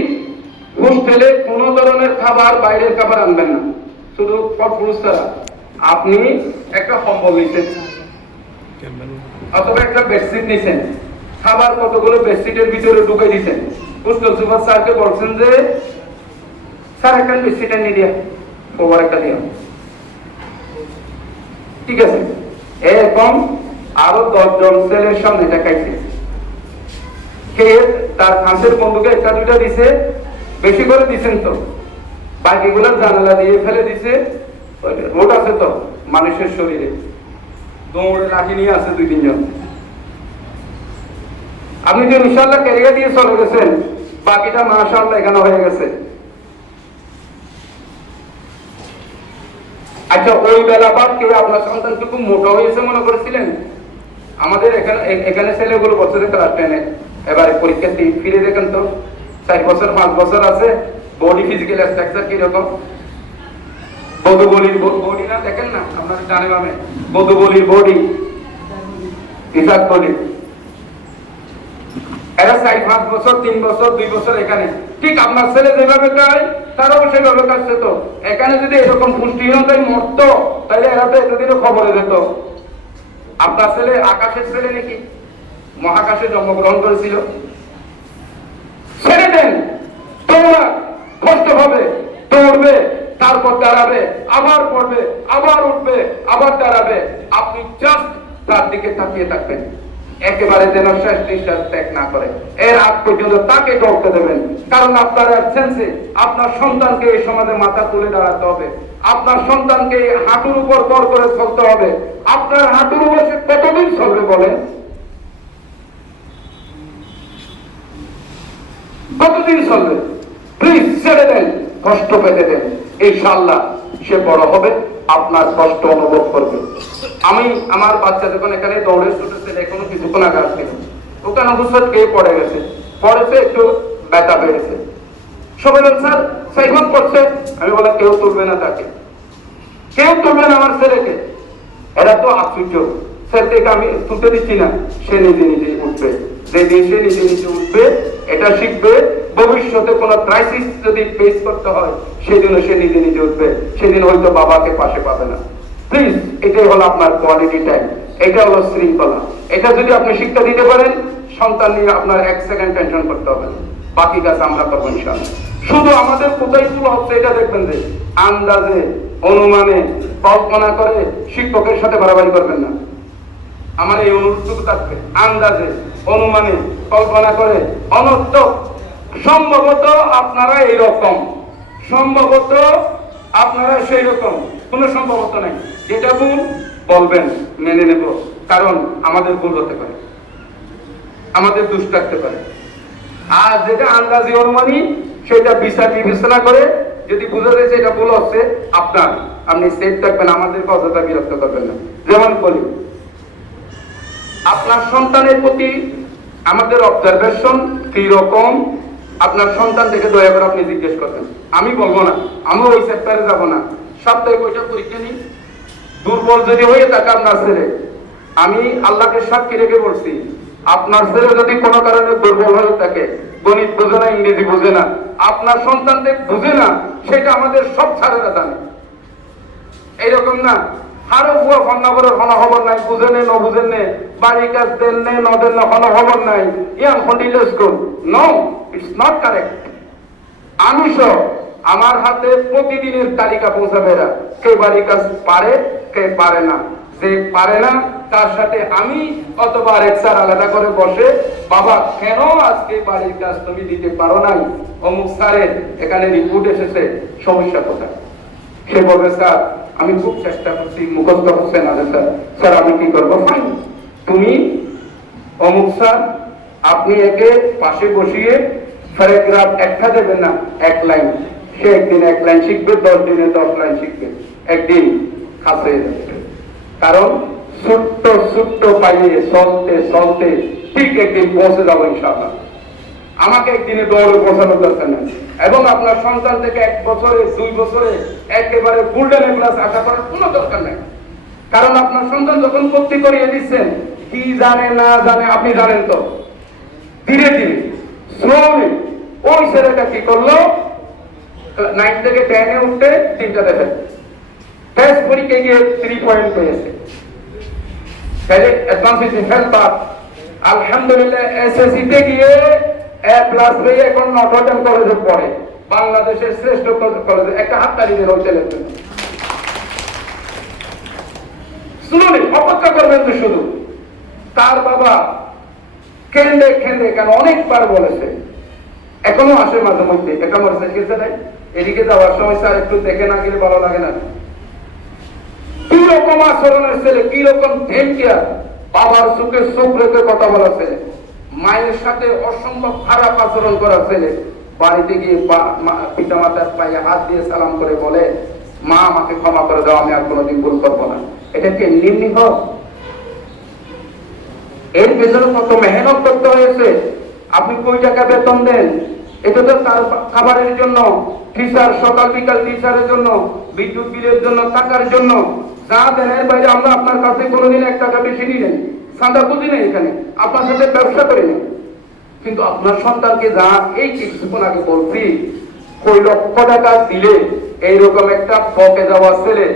হোস্টেলে কোনো ধরনের খাবার, বাইরের খাবার আনবেন না, শুধু ফল ছাড়া। আপনি একটা কম্বল নিচ্ছেন অথবা একটা বেডশিট নিচ্ছেন, খাবার কতগুলো বেডশিটের ভিতরে ঢুকে দিচ্ছেন। হোস্টেল সুপার স্যারকে বলছেন যে স্যার একটা বেডশিট নিয়ে দিয়া, ওভার একটা দিয়া, ঠিক আছে? এরকম আরো 10 জন ছেলের সামনে দেখাইছে, খেয়ে তার কাঁচের বন্ধুকে একটা দুইটা দিছে, বেশি করে দিচ্ছেন তো, বাকিগুলো জানালা দিয়ে ফেলে দিছে। রোড আছে তো মানুষের শরীরে, দৌড়ে লাঠি নিয়ে আছে 2-3 জন। আপনি যে ইনশাআল্লাহ ক্যারিয়ার দিয়ে চলে গেছেন, বাকিটা মাশাআল্লাহ এখানে হয়ে গেছে। আচ্ছা, ওই বেলা বাদ কেউ আপনার সন্তানকে খুব মোটা হয়েছে মনে করেছিলেন? আমাদের এখানে ছেলেগুলো বছরে ক্লাস 10-এ, এবারে পরীক্ষা ফিরে দেখেন তো, 4 বছর 5 বছর আছে, বডি ফিজিক্যাল স্ট্রাকচার কিরকম? বধুবলির বডি না, দেখেন না আপনারা জানে বামে, বধুবলির বডি, ইসাক বডি। এরা 4-5 বছর, 3 বছর, 2 বছর এখানে। ঠিক আপনার ছেলে যেভাবে খায় তারাও সেভাবে খাচ্ছে। তো এখানে যদি এরকম পুষ্টিহীনতায় মরতো, তাহলে এরা তো এতদিনও খবরে যেত। আপনার ছেলে আকাশের ছেলে নাকি মহাকাশে জন্মগ্রহণ করেছিল? ছেড়ে দেন, তোমরা কষ্ট হবে, দৌড়বে, তারপর দাঁড়াবে, আবার পড়বে, আবার উঠবে, আবার দাঁড়াবে। আপনি জাস্ট তার দিকে তাকিয়ে থাকবেন, একেবারে যেন শেষ নিঃশ্বাস ত্যাগ না করে। এর আগ পর্যন্ত তাকে দৌড়তে দেবেন। কারণ আপনার অ্যাবসেন্সে আপনার সন্তানকে এই সমাজে মাথা তুলে দাঁড়াতে হবে। আপনার সন্তানকে হাঁটুর উপর ভর করে চলতে হবে। আপনার হাঁটুর উপর সে কতদিন চলবে বলেন? কতদিন চলবে? প্লিজ ছেড়ে দেন, কষ্ট পেতে দেন। ইনশাআল্লাহ সে বড় হবে, আপনার কষ্ট অনুভব করবে। আমি আমার বাচ্চা যখন এখানে দৌড়ে ছুটেছে, এখনো কিছুক্ষণ আগে আসছিল, ওখানে হুসত কে পড়ে গেছে, পড়েছে, একটু ব্যথা পেয়েছে। সবাই বলেন স্যার সাইফন করছে। আমি বললাম কেউ তুলবে না তাকে, কেউ তুলবে না আমার ছেলেকে। এরা তো আশ্চর্য, স্যার থেকে আমি তুলতে দিচ্ছি না, সে নিজে নিজেই উঠবে। যেদিন সে নিজে নিজে উঠবে, এটা শিখবে, ভবিষ্যতে কোনো ক্রাইসিস যদি ফেস করতে হয়, সেদিনও সে নিজে নিজে উঠবে। সেদিন হয়তো বাবাকে পাশে পাবে না। প্লিজ, এটাই হলো আপনার কোয়ালিটি টাইম, এটা হলো শৃঙ্খলা। এটা যদি আপনি শিক্ষা দিতে পারেন, সন্তান নিয়ে আপনার 1 সেকেন্ড টেনশন করতে হবে না। বাকি কাজ আমরা করবো ইনশাআল্লাহ। শুধু আমাদের কোথায় ভুল হচ্ছে এটা দেখবেন যে আন্দাজে, অনুমানে, কল্পনা করে শিক্ষকের সাথে বাড়াবাড়ি করবেন না। আমার এই অনুরোধটুকু থাকবে, আন্দাজে, অনুমানে, কল্পনা করে, অনর্থক। সম্ভবত আপনারা এইরকম, সম্ভবত আপনারা সেই রকম, কোনো সম্ভবত নাই। যেটা ভুল বলবেন, মেনে নেব, কারণ আমাদের ভুল হতে পারে, আমাদের দোষ থাকতে পারে। আর যেটা আন্দাজি, অনুমানী, সেটা বিচার বিবেচনা করে যদি বুঝা যায় এটা ভুল হচ্ছে, আপনি সেফ থাকবেন, আমাদেরকে অযথা বিরক্ত করবেন না। যেমন বলি, আপনার সন্তানের প্রতি আমাদের অবজারভেশন কি রকম, আপনার সন্তান থেকে দয়া করে আপনি জিজ্ঞেস করবেন। আমি বলবো না, আমি ওই সেক্টরে যাব না। সপ্তাহে কয়টা পরীক্ষা নিই, দুর্বল যদি হয়ে থাকে আপনার ছেলে, আমি আল্লাহকে সাক্ষী রেখে বলছি, আপনার ছেলে যদি কোনো কারণে দুর্বল হয়ে থাকে, গণিত বোঝে না, ইংরেজি বোঝে না, আপনার সন্তানদের বুঝে না, সেটা আমাদের সব ছাড়েরা জানে। এইরকম না আরো ভুয়া ফন্নাবরের কোনো খবর নাই, বুঝে নেই ন বুঝেন নে, বাড়ি কাজ দেন নে ন দেন না, কোনো খবর নাই, ইয়ান কন্টিনিউস করুন। No, it's not correct. আমি সব আমার হাতে প্রতিদিনের তালিকা পৌঁছাবে এরা, কে বাড়ির কাজ পারে, কে পারে না। যে পারে না তার সাথে আমি অথবা আরেক স্যার আলাদা করে বসে, বাবা কেন আজকে বাড়ির কাজ তুমি দিতে পারো নাই, অমুক স্যারের এখানে রিপোর্ট এসেছে, সমস্যা কোথায়? সে বলবে স্যার আমি খুব চেষ্টা করছি, মুখস্থ হচ্ছে না স্যার। স্যার আমি কি করবো? ফাইন, তুমি অমুক স্যার আপনি একে পাশে বসিয়ে প্যারাগ্রাফ একটা দেবেন না, এক লাইন। সে একদিন এক লাইন শিখবে, 10 দিনে 10 লাইন শিখবে, একদিন খাস হয়ে যাবে। কারণ ছোট্ট ছোট্ট পাইয়ে চলতে চলতে ঠিক একদিন পৌঁছে যাবো ইনশাআল্লাহ। আমাকে একদিনে দৌড়ে পৌঁছানোর দরকার নেই। এবং আপনার সন্তান থেকে 1 বছরে 2 বছরে একেবারে গোল্ডেন ক্লাস আশা করার কোনো দরকার নেই। কারণ আপনার সন্তান যখন ভর্তি করিয়ে দিচ্ছেন, কি জানে না জানে আপনি জানেন তো। ধীরে ধীরে স্লোলি ওই ছেলেটা কি করলো, 9 থেকে 10-এ উঠতে 3টা দেবে, টেস্ট পরীক্ষায় গিয়ে 3 পয়েন্ট পেয়েছে, তাহলে অ্যাডভান্স ইজ হেল্পার। আলহামদুলিল্লাহ এসএসসি তে গিয়ে A+ পেয়ে এখন নটরডেম কলেজে পড়ে, বাংলাদেশের শ্রেষ্ঠ কলেজে। একটা হাততালি দেন ওই ছেলের জন্য। শুনুন, অপেক্ষা করবেন তো শুধু। তার বাবা কেন্দ্রে কেন্দ্রে কেন অনেকবার বলেছে, এখনো আসে মাঝে মধ্যে, এটা মনে গেছে নাই, এদিকে যাওয়ার সময় স্যার একটু দেখে না গেলে ভালো লাগে না। কি রকম আচরণের ছেলে, কি রকম ধেমকিয়া, বাবার চোখে চোখ রেখে কথা বলা ছেলে, মায়ের সাথে অসম্ভব খারাপ আচরণ করা ছেলে, বাড়িতে গিয়ে পিতা মাতার পায়ে হাত দিয়ে সালাম করে বলে, মা আমাকে ক্ষমা করে দাও, আমি আর কোনোদিন ভুল করবো না। এটা কি এমনি হোক? এর পেছনে কত মেহনত করতে হয়েছে। আপনি কই টাকা বেতন দেন? এটা তো তার খাবারের জন্য, টিচার সকাল বিকাল টিচারের জন্য, বিদ্যুৎ বিলের জন্য, টাকার জন্য। যা দেন এর বাইরে আমরা আপনার কাছে কোনোদিন 1 টাকা বেশি নিই নাই, চাঁদা বুঝি নাই, এখানে আপনার সাথে ব্যবসা করি না। কিন্তু আপনার সন্তানকে যা এই কিছুক্ষণ আগে বলছি, কই লক্ষ টাকা দিলে এইরকম একটা পকে যাওয়া ছেলে,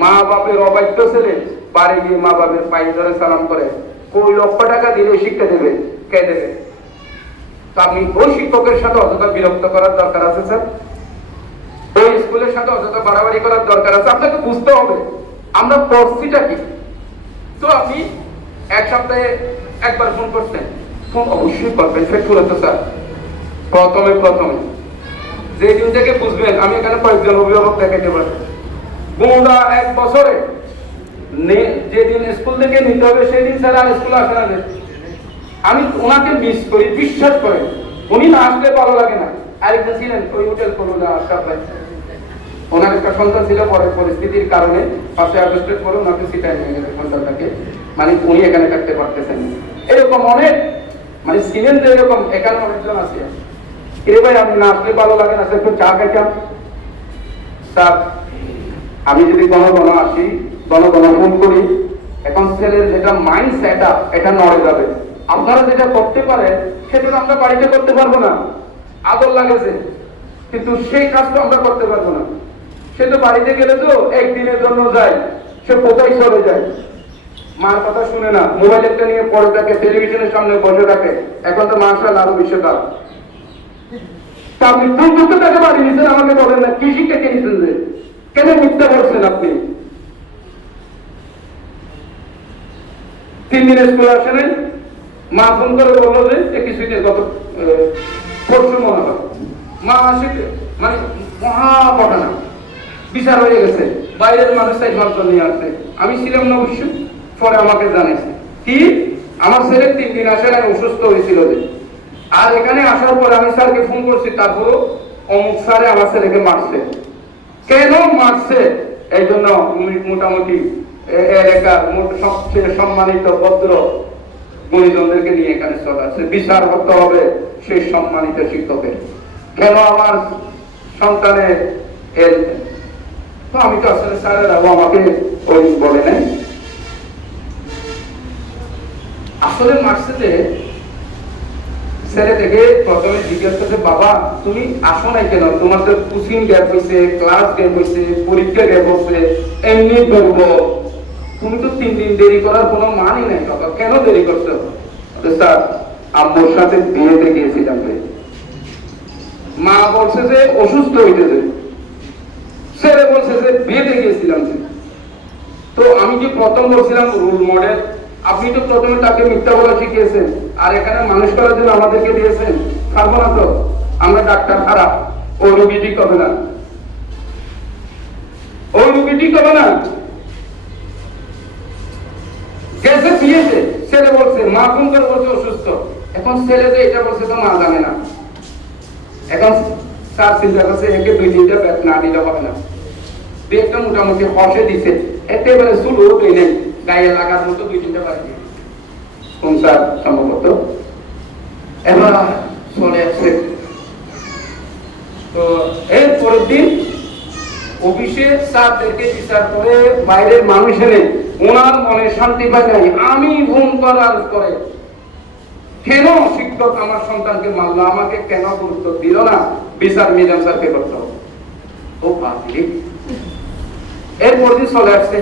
মা বাপের অবাধ্য ছেলে, বাড়ি গিয়ে মা বাপের পায়ে ধরে সালাম করে, কই লক্ষ টাকা দিলে শিক্ষা দেবে, কে দেবে? আপনি ওই শিক্ষকের সাথে অযথা বিরক্ত করার দরকার আছে স্যার? ওই স্কুলের সাথে অযথা বাড়াবাড়ি করার দরকার আছে? আপনাকে বুঝতে হবে আমরা পড়ছিটা কি। তো আপনি 1 সপ্তাহে 1বার ফোন করছেন, ফোন অবশ্যই করবেন। ফের করে তো স্যার প্রথমে যেদিন থেকে বুঝবেন, আমি এখানে কয়েকজন অভিভাবক দেখাতে পারি, গোটা 1 বছরে যেদিন স্কুল থেকে নিতে হবে সেদিন স্যার আর স্কুলে আসে না। আমি ওনাকে মিস করি, বিশ্বাস করেন, উনি না আসলে ভালো লাগে না। আরেকজন ছিলেন ওই হোটেল করুণা আশরাফ ভাই, ওনার একটা সন্তান ছিল, পরের পরিস্থিতির কারণে 5ই আগস্টের পরে ওনাকে সিটায় নিয়ে গেছে সন্তানটাকে, মানে উনি এখানে থাকতে পারতেছেন। এরকম অনেক মানে ছিলেন যে, এরকম এখানে অনেকজন আছে। এ ভাই আপনি না আসলে ভালো লাগে না, একটু চা খাইতাম স্যার। আমি যদি ঘন ঘন আসি, ঘন ঘন ফোন করি, এখন ছেলের যেটা মাইন্ড সেট আপ, এটা নড়ে যাবে। আপনারা যেটা করতে পারেন সেটা আমরা বাড়িতে করতে পারবো না। আদর লাগেছে, কিন্তু সেই কাজটা আমরা করতে পারবো না। সে তো বাড়িতে গেলে তো একদিনের জন্য যায়, সে কোথায় চলে যায়, মার কথা শুনে না, মোবাইল একটা নিয়ে পড়ে থাকে, টেলিভিশনের সামনে বসে থাকে। এখন তো মাশাআল্লাহ আরো বিশ্বকাপ। তা আপনি দুটো টাকা বাড়ি নিচ্ছেন, আমাকে বলেন না কি শিক্ষা কিনেছেন, যে কেন মিথ্যা বলছেন আপনি? 3 দিন স্কুলে আসে নাই, মা ফোন করে বললো যে কিছুই গত পরশু মনে হয় মা আসে, মানে মহা ঘটনা বিচার হয়ে গেছে, বাইরের মানুষ 4 5 নিয়ে আসছে। আমি ছিলাম না অবশ্য, পরে আমাকে জানিয়েছে কি আমার ছেলে 3 দিন আসে নাই, অসুস্থ হয়েছিল যে। আর এখানে আসার পরে আমি স্যারকে ফোন করছি, তারপরও অমুক স্যারে আমার ছেলেকে মারছে। কেন মারছে? এই জন্য মোটামুটি এলাকার সবচেয়ে সম্মানিত ভদ্র গুণীজনদেরকে নিয়ে এখানে চলাচ্ছে, বিচার করতে হবে সেই সম্মানিত শিক্ষকের। কেন আমার সন্তানের তো আমি তো আসলে স্যারেরাও আমাকে ওই বলে নাই। আসলে মার্কসেতে ছেলে থেকে প্রথমে জিজ্ঞেস করছে, বাবা তুমি আসো নাই কেন? তোমার তো কোচিং গ্যাপ হয়েছে, ক্লাস গ্যাপ হয়েছে, পরীক্ষা গ্যাপ হচ্ছে, এমনি করবো, তুমি তো 3 দিন দেরি করার কোনো মানই নাই, বাবা কেন দেরি করছো? স্যার আম্মুর সাথে বিয়েতে গিয়েছিলাম, মা বলছে যে অসুস্থ হইতেছে, ছেলে বলছে যে বিয়েতে গিয়েছিলাম। তো আমি যে প্রথম বলছিলাম রোল মডেল, আপনি তো প্রথমে তাকে মিথ্যা বলা শিখিয়েছেন, আর এখানে মানুষ করার জন্য আমাদেরকে দিয়েছেন। পারবো না তো, আমরা ডাক্তার খারাপ, ও রোগী ঠিক হবে না, ও রোগী ঠিক হবে না। গেছে বিয়েতে, ছেলে বলছে, মা ফোন করে বলছে অসুস্থ। এখন ছেলে যে এটা বলছে তো মা জানে না। এখন স্যার চিন্তা করছে একে 2-3টা ব্যাট না দিলে হবে না, দুই একটা মোটামুটি হসে দিছে, একেবারে চুলো নেই, গায়ে লাগার মতো 2-3টা বাড়ি কোন স্যার সম্ভবত। এবার চলে আসছে। তো এর পরের দিন অফিসে স্যারদেরকে বিচার করে বাইরের মানুষ এনে ওনার মনে শান্তি পায় নাই। আমি ফোন করার পরে কেন শিক্ষক আমার সন্তানকে মারলো, আমাকে কেন গুরুত্ব দিল না, বিচার মিজান স্যারকে করতে হবে। ও বাতিল। এরপর দিন চলে আসছে।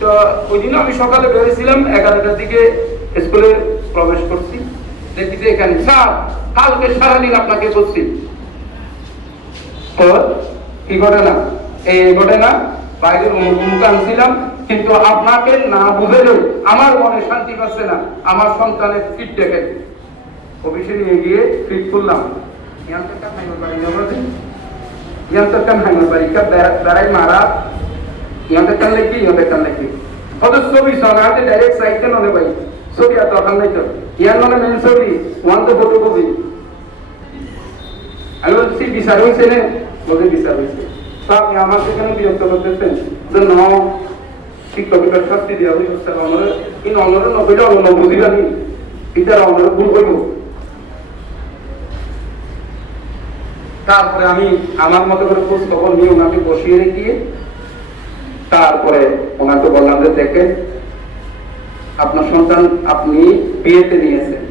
তো ওই দিন আমি সকালে বেরিয়েছিলাম, 11টার দিকে স্কুলে প্রবেশ করছি, দেখি যে এখানে স্যার কালকে সারাদিন আপনাকে বলছি। কি ঘটনা? এই ঘটনা বাইরের মুখ আনছিলাম, কিন্তু আপনাকে না বুঝেলেও আমার মনে শান্তি পাচ্ছে না। আমার সন্তানের ফিট দেখে অফিসে নিয়ে গিয়ে ফিট করলাম। বেড়াই মারা ইয়াদের লেখি অথচ ছবি সনাতে ডাইরেক্ট সাইটে নলে ভাই ছবি আর দরকার নাই তো, ইয়ার নলে মেন ছবি ওয়ান তো ফটোকপি। আমি বলছি বিচার হয়েছে না, বলে বিচার হয়েছে। তো আপনি আমার সেখানে বিরক্ত করতেছেন যে ন শিক্ষকের শাস্তি দেওয়া হয়েছে, অনরে কিন্তু অনরে নকইলে অন্য বুঝিলানি এটার অনরে ভুল করব। তারপরে আমি আমার মতো করে খোঁজ খবর নিয়ে ওনাকে বসিয়ে রেখে তারপরে ওনাকে বললাম যে দেখেন আপনার সন্তান আপনি বিয়েতে নিয়েছেন,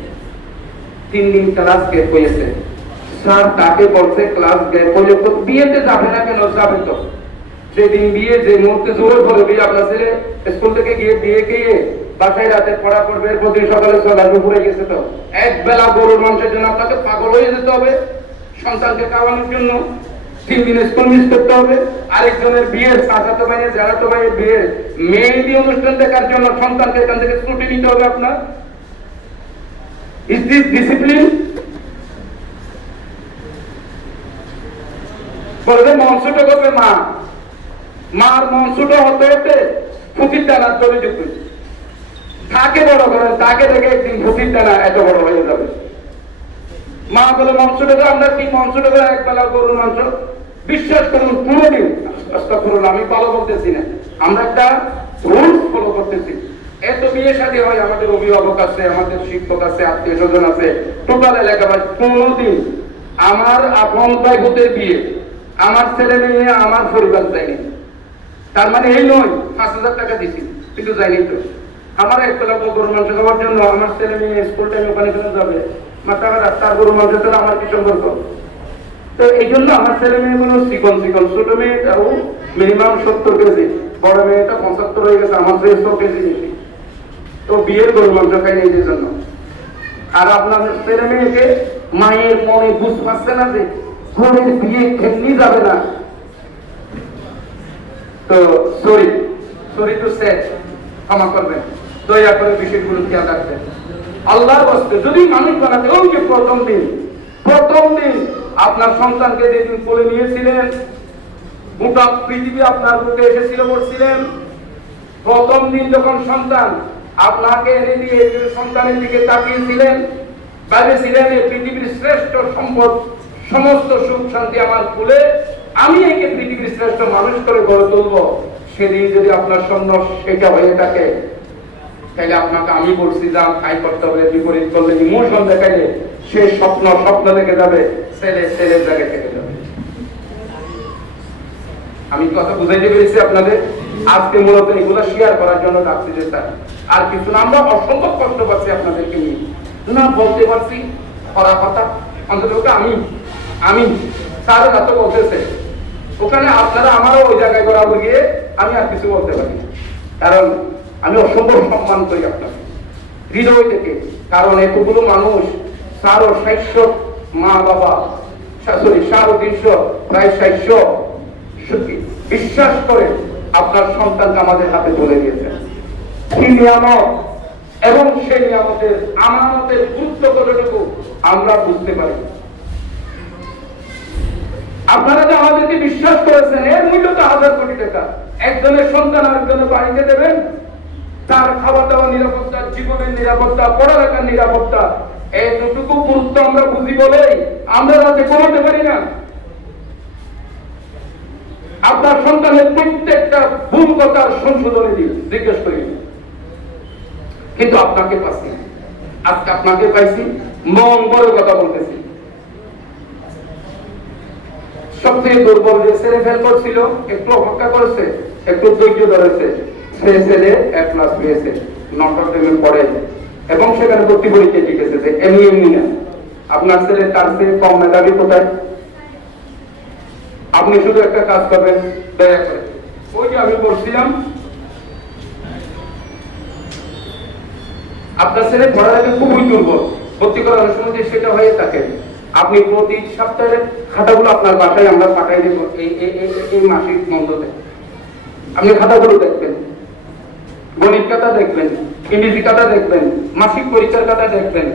3 দিন ক্লাস গ্যাপ হয়েছে, স্যার তাকে বলছে ক্লাস গ্যাপ হলে তো বিয়েতে যাবে না কেন? যাবে তো। সেদিন বিয়ে যে মুহূর্তে জোরে ধরে বিয়ে, আপনার ছেলে স্কুল থেকে গিয়ে বিয়ে গিয়ে বাসায় রাতে পড়া করবে, প্রতি সকালে চলার উপরে গেছে, তো এক বেলা গরুর মাংসের জন্য আপনাকে পাগল হয়ে যেতে হবে, সন্তানকে খাওয়ানোর জন্য 3 দিন স্কুল মিস করতে হবে। আরেকজনের বিয়ের চাচাতো ভাইয়ের জানাতো ভাইয়ের বিয়ের মেহেদি অনুষ্ঠান দেখার জন্য সন্তানকে এখান থেকে ছুটি নিতে হবে আপনার। Is this discipline? বলবে মঞ্চটা করবে মা, মার মঞ্চটা হতে হতে ফুটির টানার চলে যেত। তাকে বড় করেন, তাকে দেখে একদিন ফুটির টানা এত বড় হয়ে যাবে। মা বলে মঞ্চটা আমরা কি মঞ্চটা করে একবেলা গরুর মাংস, বিশ্বাস করুন কোনোদিন আমি ভালো বলতেছি না, আমরা একটা রুলস ফলো করতেছি। এত বিয়ে শাদী হয়, আমাদের অভিভাবক আছে, আমাদের শিক্ষক আছে, আত্মীয় স্বজন আছে, টোটাল এলাকাবাসী, কোনোদিন আমার আপন ভাই ভূতের বিয়ে আমার ছেলে মেয়ে আমার পরিবার যায়নি। তার মানে এই নয় 5,000 টাকা দিছি কিন্তু যায়নি। তো আমার এক বেলা গরুর মাংস খাওয়ার জন্য আমার ছেলে মেয়ে স্কুল টাইমে ওখানে কেন যাবে? তার গরুর মাংস ছাড়া আমার কি সম্পর্ক? তো এই জন্য আমার ছেলে মেয়েগুলো চিকন, ছোট মেয়েটাও মিনিমাম 70 কেজি, বড় মেয়েটা 75 হয়ে গেছে, আমার চেয়ে 100 কেজি বেশি। তো বিয়ের গরুর মাংস খাই নিজের জন্য। আর আপনার ছেলে মেয়েকে মায়ের মনে বুঝ পাচ্ছে না যে ঘরের বিয়ে খেলনি যাবে না। তো সরি টু সে, ক্ষমা করবেন, দয়া করে বিষয়গুলো খেয়াল রাখবেন। আল্লাহর ওয়াস্তে যদি মানুষ বানাতে, ওই যে প্রথম দিন আপনার সন্তানকে যেদিন কোলে নিয়েছিলেন, গোটা পৃথিবী আপনার বুকে এসেছিল বলছিলেন, প্রথম দিন যখন সন্তান আপনাকে এনে দিয়ে সন্তানের দিকে তাকিয়েছিলেন, ভেবেছিলেন এই পৃথিবীর শ্রেষ্ঠ সম্পদ, সমস্ত সুখ শান্তি আমার কোলে, আমি একে পৃথিবীর শ্রেষ্ঠ মানুষ করে গড়ে তুলব। সেদিন যদি আপনার স্বপ্ন সেটা হয়ে থাকে, তাহলে আপনাকে আমি বলছি যা তাই করতে হবে, বিপরীত করলে ইমোশন দেখাইলে সে স্বপ্ন দেখে যাবে, ছেলের জায়গায় থেকে যাবে। আমি কথা বুঝাইতে পেরেছি আপনাদের? আজকে মূলত এগুলো শেয়ার করার জন্য ডাকছি যে স্যার আর কিছু না, আমরা অসম্ভব কষ্ট পাচ্ছি আপনাদেরকে নিয়ে, না বলতে পারছি করা কথা অন্তত আমি স্যার এত বলতেছে ওখানে আপনারা আমারও ওই জায়গায় বরাবর গিয়ে আমি আর কিছু বলতে পারি, কারণ আমি অসম্ভব সম্মান করি আপনাকে হৃদয় থেকে, কারণ এতগুলো মানুষ 650 মা বাবা 350 প্রায় 600 বিশ্বাস করে আপনার সন্তানকে আমাদের হাতে তুলে দিয়েছেন। কি নিয়ামত, এবং সেই নিয়ামতের আমানতের গুরুত্ব কতটুকু আমরা বুঝতে পারি। আপনারা যে আমাদেরকে বিশ্বাস করেছেন এর মূল্য তো 1000 কোটি টাকা। একজনের সন্তান আরেকজনের বাড়িতে দেবেন, তার খাওয়া দাওয়া নিরাপত্তা, জীবনের নিরাপত্তা, পড়ালেখার নিরাপত্তা, এতটুকু গুরুত্ব আমরা বুঝি বলে আমরা রাতে কমাতে পারি না। আপনার সন্তানের প্রত্যেকটা ভুল কথার সংশোধনে জিজ্ঞেস করি, কিন্তু আপনাকে পাচ্ছি, আজকে আপনাকে পাইছি, মন বড় কথা বলতেছি। সবচেয়ে দুর্বল যে ছেলে ফেল করছিল, একটু অপেক্ষা করেছে, একটু ধৈর্য ধরেছে, সে ছেলে A+ পেয়েছে, নটরডেমে পড়ে এবং সেখানে ভর্তি পরীক্ষা লিখেছে যে এমনি না। আপনার ছেলে তার চেয়ে কম মেধাবী কোথায়? আপনি শুধু একটা কাজ করবেন, দয়া করে ওই যে আমি বলছিলাম আপনার ছেলে পড়ালেখা খুবই দুর্বল, ভর্তি করার সময় সেটা হয়ে থাকে, আপনি প্রতি সপ্তাহের খাতাগুলো আপনার বাসায় আমরা পাঠাই দেব এই মাসিক বন্ধতে। আপনি খাতাগুলো দেখবেন, গণিত খাতা দেখবেন, ইংরেজি খাতা দেখবেন, মাসিক পরীক্ষার খাতা দেখবেন,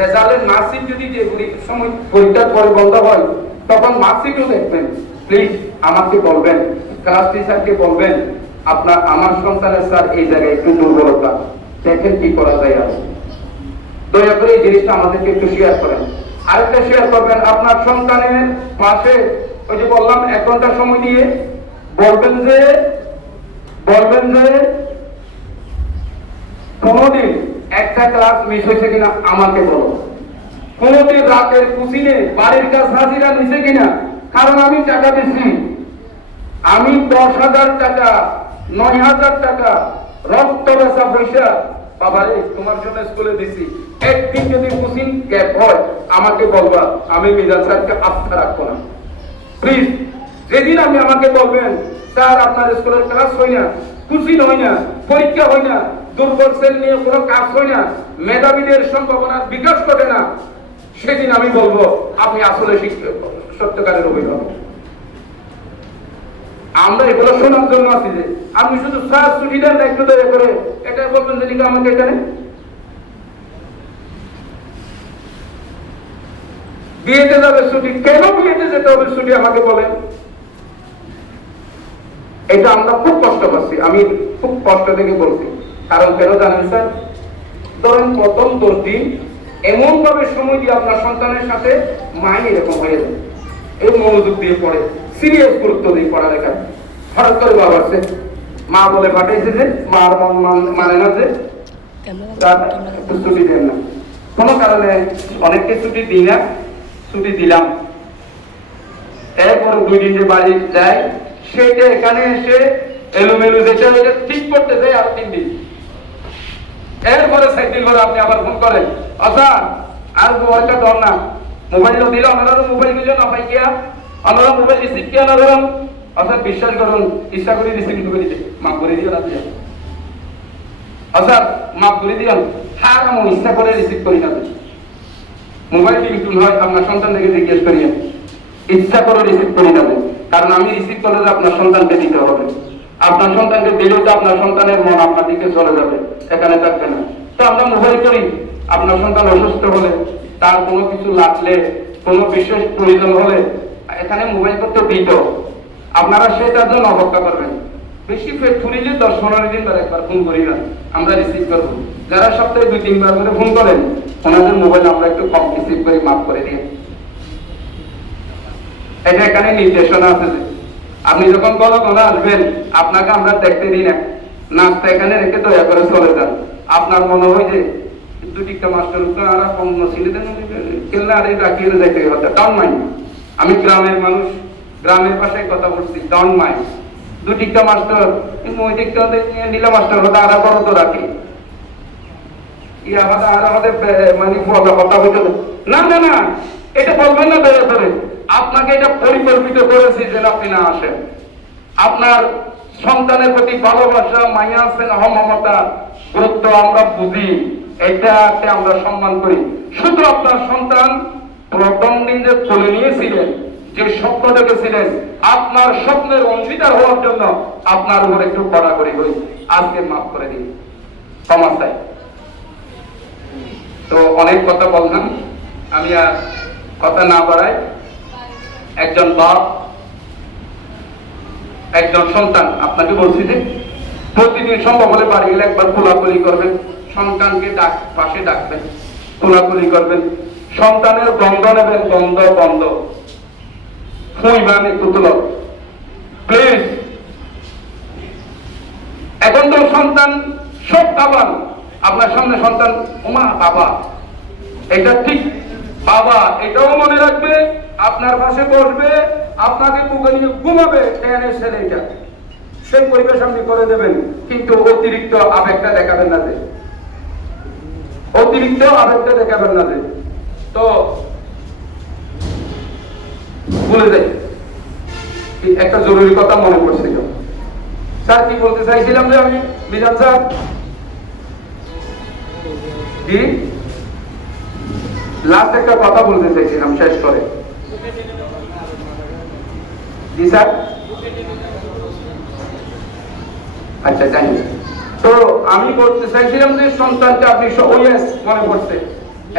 রেজাল্টের মার্কশিট যদি যে সময় পরীক্ষার পরে বন্ধ হয় তখন মার্কশিটও দেখবেন। প্লিজ আমাকে বলবেন, ক্লাস টিচারকে বলবেন আমার সন্তানের স্যার এই জায়গায় একটু দুর্বলতা, দেখেন কি করা যায়। আর দয়া করে এই জিনিসটা আমাদেরকে একটু শেয়ার করেন। আরেকটা শেয়ার করবেন, আপনার সন্তানের পাশে ওই যে বললাম 1 ঘন্টা সময় দিয়ে বলবেন যে কোনদিন একটা ক্লাস মিস হয়েছে কিনা আমাকে বলো, কোনদিন রাতের কুচিনে বাড়ির কাজ হাজিরা নিছে কিনা, কারণ আমি টাকা দিচ্ছি, আমি 10,000 টাকা 9,000 টাকা রক্ত বেচা পয়সা বাবারে তোমার জন্য স্কুলে দিছি, একদিন যদি কুচিন গ্যাপ হয় আমাকে বলবা, আমি মিজান স্যারকে আস্থা রাখবো না। প্লিজ যেদিন আপনি আমাকে বলবেন স্যার আপনার স্কুলের ক্লাস হয় না, কুচিন হয় না, পরীক্ষা হয় না, দুর্বল সেল নিয়ে কোনো কাজ হয় না, মেধাবীদের সম্ভাবনার বিকাশ ঘটে না, সেদিন আমি বলবো আপনি আসলে সত্যকারের অভিভাবক। আমরা এগুলো শোনার জন্য আছি যে আপনি শুধু স্যার ছুটি দেন না, একটু দয়া করে এটা বলবেন যে লিখে আমাকে এখানে বিয়েতে যাবে ছুটি, কেন বিয়েতে যেতে হবে ছুটি আমাকে বলেন। এটা আমরা খুব কষ্ট পাচ্ছি, আমি খুব কষ্ট থেকে বলছি, কারণ কেন জানেন স্যার, ধরেন প্রথম 10 দিন এমন ভাবে সময় দিয়ে আপনার সন্তানের সাথে মাইন্ড এরকম হয়ে যায়, এই মনোযোগ দিয়ে পড়ে, সিরিয়াস গুরুত্ব দিয়ে পড়ালেখা, হঠাৎ করে বাবা আসছে, মা বলে পাঠাইছে যে মার মানে না যে ছুটি দেন না, কোনো কারণে অনেককে ছুটি দিই না, ছুটি দিলাম, এরপরে 2 দিন যে বাড়ি যায় সেটা এখানে এসে এলোমেলো যেটা ঠিক করতে যায় আর 3 দিন, এরপরে 6 দিন পরে আপনি আবার ফোন করেন, আচ্ছা আর মোবাইলটা ধর না, মোবাইলটা দিলে ওনারা মোবাইল দিলে না ভাই কিয়া ওনারা মোবাইল রিসিভ কিয়া না ধরুন, আচ্ছা বিশ্বাস করুন ইচ্ছা করে রিসিভ করে দিতে মাফ করে দিও না, আচ্ছা মাফ করে দিও, হ্যাঁ আমি ইচ্ছা করে রিসিভ করি না, মোবাইল রিংটোন হয় আপনার সন্তান থেকে জিজ্ঞেস করি, ইচ্ছা করে রিসিভ করি না, কারণ আমি রিসিভ করলে আপনার সন্তানকে দিতে হবে, আপনার সন্তানকে দিলেও তো আপনার সন্তানের মন আপনার দিকে চলে যাবে, এখানে থাকবে না। তো আমরা মোবাইল করি, আপনার সন্তান অসুস্থ হলে, তার কোনো কিছু লাগলে, কোনো বিশেষ প্রয়োজন হলে এখানে মোবাইল করতে দিত, আপনারা সেটার জন্য অপেক্ষা করবেন। বেশি ফেথুরিলে 10-15 দিন পর একবার ফোন করি না, আমরা রিসিভ করবো। যারা সপ্তাহে 2-3 বার করে ফোন করেন ওনাদের মোবাইল আমরা একটু কম রিসিভ করে মাফ করে দিই। এটা এখানে নির্দেশনা আছে যে আপনি যখন বলগণা আসবেন আপনাকে আমরা দেখতে দিই না, নাস্তা এখানে রেখে দয়া করে চলে যান। আপনার মনে হয় যে 2-3টা মাস্টার আর কম ছেলেদের খেললে আর এই রাখিয়ে যাইতে হবে, ডাউন মাইন্ড। আমি গ্রামের মানুষ, গ্রামের ভাষায় কথা বলছি, ডাউন মাইন্ড। দুটিকা মাস্টার ওই দিকটা নীলা মাস্টার হতে আরা বড় তো রাখি আমাদের মানে কথা বলতে না না না, এটা বলবেন না ধরে ধরে। আপনাকে এটা পরিকল্পিত করেছি যেন আপনি না আসেন। আপনার সন্তানের প্রতি ভালোবাসা, মায়া, স্নেহ, মমতা, গুরুত্ব আমরা বুঝি, এটাকে আমরা সম্মান করি। শুধু আপনার সন্তান প্রথম দিন যে তুলে নিয়েছিলেন, যে স্বপ্ন দেখেছিলেন, আপনার স্বপ্নের অংশীদার হওয়ার জন্য আপনার উপর একটু কড়াকড়ি হই। আজকে মাফ করে দিন, ক্ষমা চাই। তো অনেক কথা বললাম, আমি আর কথা না বাড়াই। একজন বাপ, একজন সন্তান, আপনাকে বলছি যে প্রতিদিন সম্ভব হলে বাড়ি গেলে একবার কোলাকুলি করবেন, সন্তানকে পাশে ডাকবেন, কোলাকুলি করবেন, সন্তানের গন্ধ নেবেন, গন্ধ বন্ধ ফুইবান একটু তুলো প্লিজ। এখন তো সন্তান সব খাবার আপনার সামনে, সন্তান ওমা বাবা, এটা ঠিক বাবা, এটাও মনে রাখবে, আপনার পাশে বসবে, আপনাকে বুকে নিয়ে ঘুমাবে, ফ্যানের ছেলেটা সে পরিবেশ আপনি করে দেবেন। কিন্তু অতিরিক্ত আবেগটা দেখাবেন না যে, অতিরিক্ত আবেগটা দেখাবেন না যে। তো বলে যাই, একটা জরুরি কথা মনে পড়ছিল। স্যার কি বলতে চাইছিলাম যে আমি মিজান স্যার কি লাস্ট একটা কথা বলতে চাইছিলাম শেষ করে। জি স্যার, আচ্ছা জানি। তো আমি বলতে চাইছিলাম যে সন্তানকে আপনি মনে পড়ছে,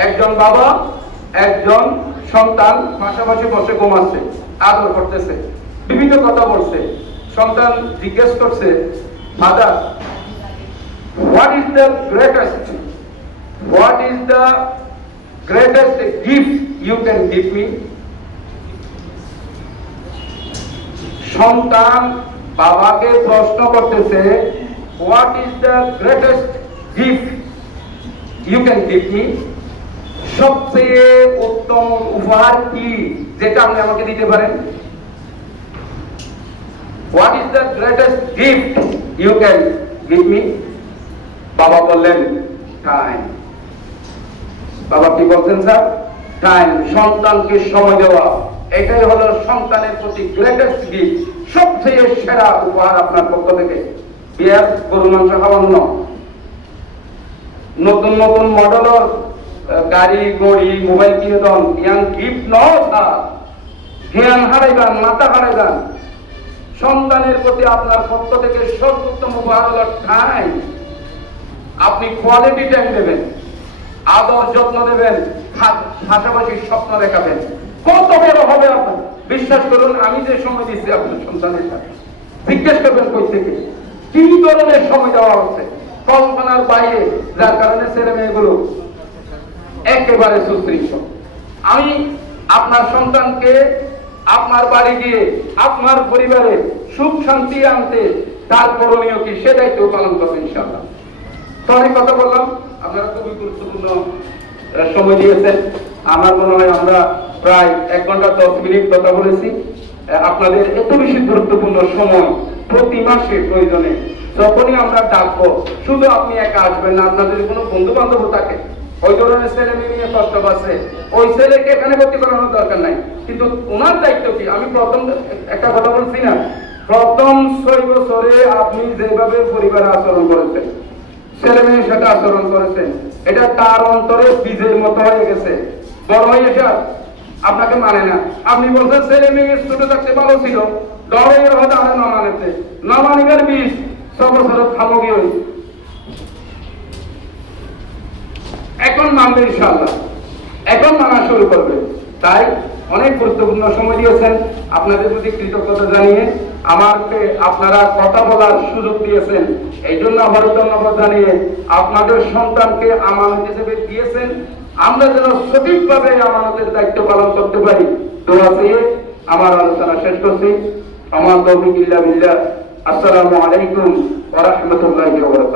একজন বাবা একজন সন্তান পাশাপাশি বসে ঘুমাচ্ছে, আদর করতেছে, বিভিন্ন কথা বলছে। সন্তান জিজ্ঞেস করছে, father what is the greatest gift you can give me? সন্তান বাবাকে প্রশ্ন করতেছে, what is the greatest gift you can give me? সবচেয়ে উত্তম উপহার কি যেটা আপনি আমাকে দিতে পারেন? What is the greatest gift you can give me? বাবা বললেন টাইম। বাবা কি বলছেন স্যার? টাইম, সন্তানকে সময় দেওয়া, এটাই হলো সন্তানের প্রতি গ্রেটেস্ট গিফট, সবচেয়ে সেরা উপহার আপনার পক্ষ থেকে। বিয়ার গরু মাংস খাওয়ানো, নতুন নতুন মডেলের গাড়ি গড়ি মোবাইল কিনে দেন, ইয়াং গিফট নয় স্যার। জ্ঞান হারাইবেন, মাথা হারাইবেন। সন্তানের প্রতি আপনার পক্ষ থেকে সর্বোত্তম উপহার হলো টাইম। আপনি কোয়ালিটি টাইম দেবেন, আদর যত্ন দেবেন, পাশাপাশি স্বপ্ন দেখাবেন। কত বড় হবে আপনার, বিশ্বাস করুন। আমি যে সময় দিচ্ছি আপনার সন্তানের সাথে, জিজ্ঞেস করবেন কই থেকে কি ধরনের সময় দেওয়া হচ্ছে, কল্পনার বাইরে, যার কারণে ছেলে মেয়েগুলো একেবারে সুশৃঙ্খল। আমি আপনার সন্তানকে আপনার বাড়ি গিয়ে আপনার পরিবারে সুখ শান্তি আনতে তার করণীয় কি, সে দায়িত্ব পালন করবে ইনশাআল্লাহ। তো অনেক কথা বললাম, আপনারা খুবই গুরুত্বপূর্ণ সময় দিয়েছেন। আমার মনে হয় আমরা প্রায় 1 ঘন্টা 10 মিনিট কথা বলেছি। আপনাদের এত বেশি গুরুত্বপূর্ণ সময় প্রতি মাসে প্রয়োজনে যখনই আমরা ডাকবো, শুধু আপনি একা আসবেন না, আপনাদের কোনো বন্ধু বান্ধব থাকে ওই ধরনের ছেলে মেয়ে নিয়ে কষ্ট পাচ্ছে, ওই ছেলেকে এখানে ভর্তি করানোর দরকার নাই। কিন্তু ওনার দায়িত্ব কি? আমি প্রথম একটা কথা বলছি না, প্রথম 6 বছরে আপনি যেভাবে পরিবারে আচরণ করেছেন, ছেলে মেয়ের সাথে আচরণ করেছেন, এটা তার অন্তরে বীজের মতো হয়ে গেছে। বড় হয়ে এসে আপনাকে মানে না। আপনি বলছেন ছেলে মেয়ে ছোট থাকতে ভালো ছিল, বড় হয়ে হয়তো আরে না মানেছে, না মানিবার বীজ 6 বছর থামকি হয়েছে। এখন মানবে ইনশাআল্লাহ, এখন মানা শুরু করবে। তাই অনেক গুরুত্বপূর্ণ সময় দিয়েছেন, আপনাদের প্রতি কৃতজ্ঞতা জানিয়ে আমাকে আপনারা কথা বলার সুযোগ দিয়েছেন, এই জন্য আবারও ধন্যবাদ জানিয়ে আপনাদের সন্তানকে আমানত হিসেবে দিয়েছেন, আমরা যেন সঠিকভাবে আমানতের দায়িত্ব পালন করতে পারি, দোয়া চেয়ে আমার আলোচনা শেষ করছি। আমার তৌফিক ইল্লা বিল্লাহ। আসসালামু আলাইকুম ওয়া রাহমাতুল্লাহি ওয়া বারাকাতুহু।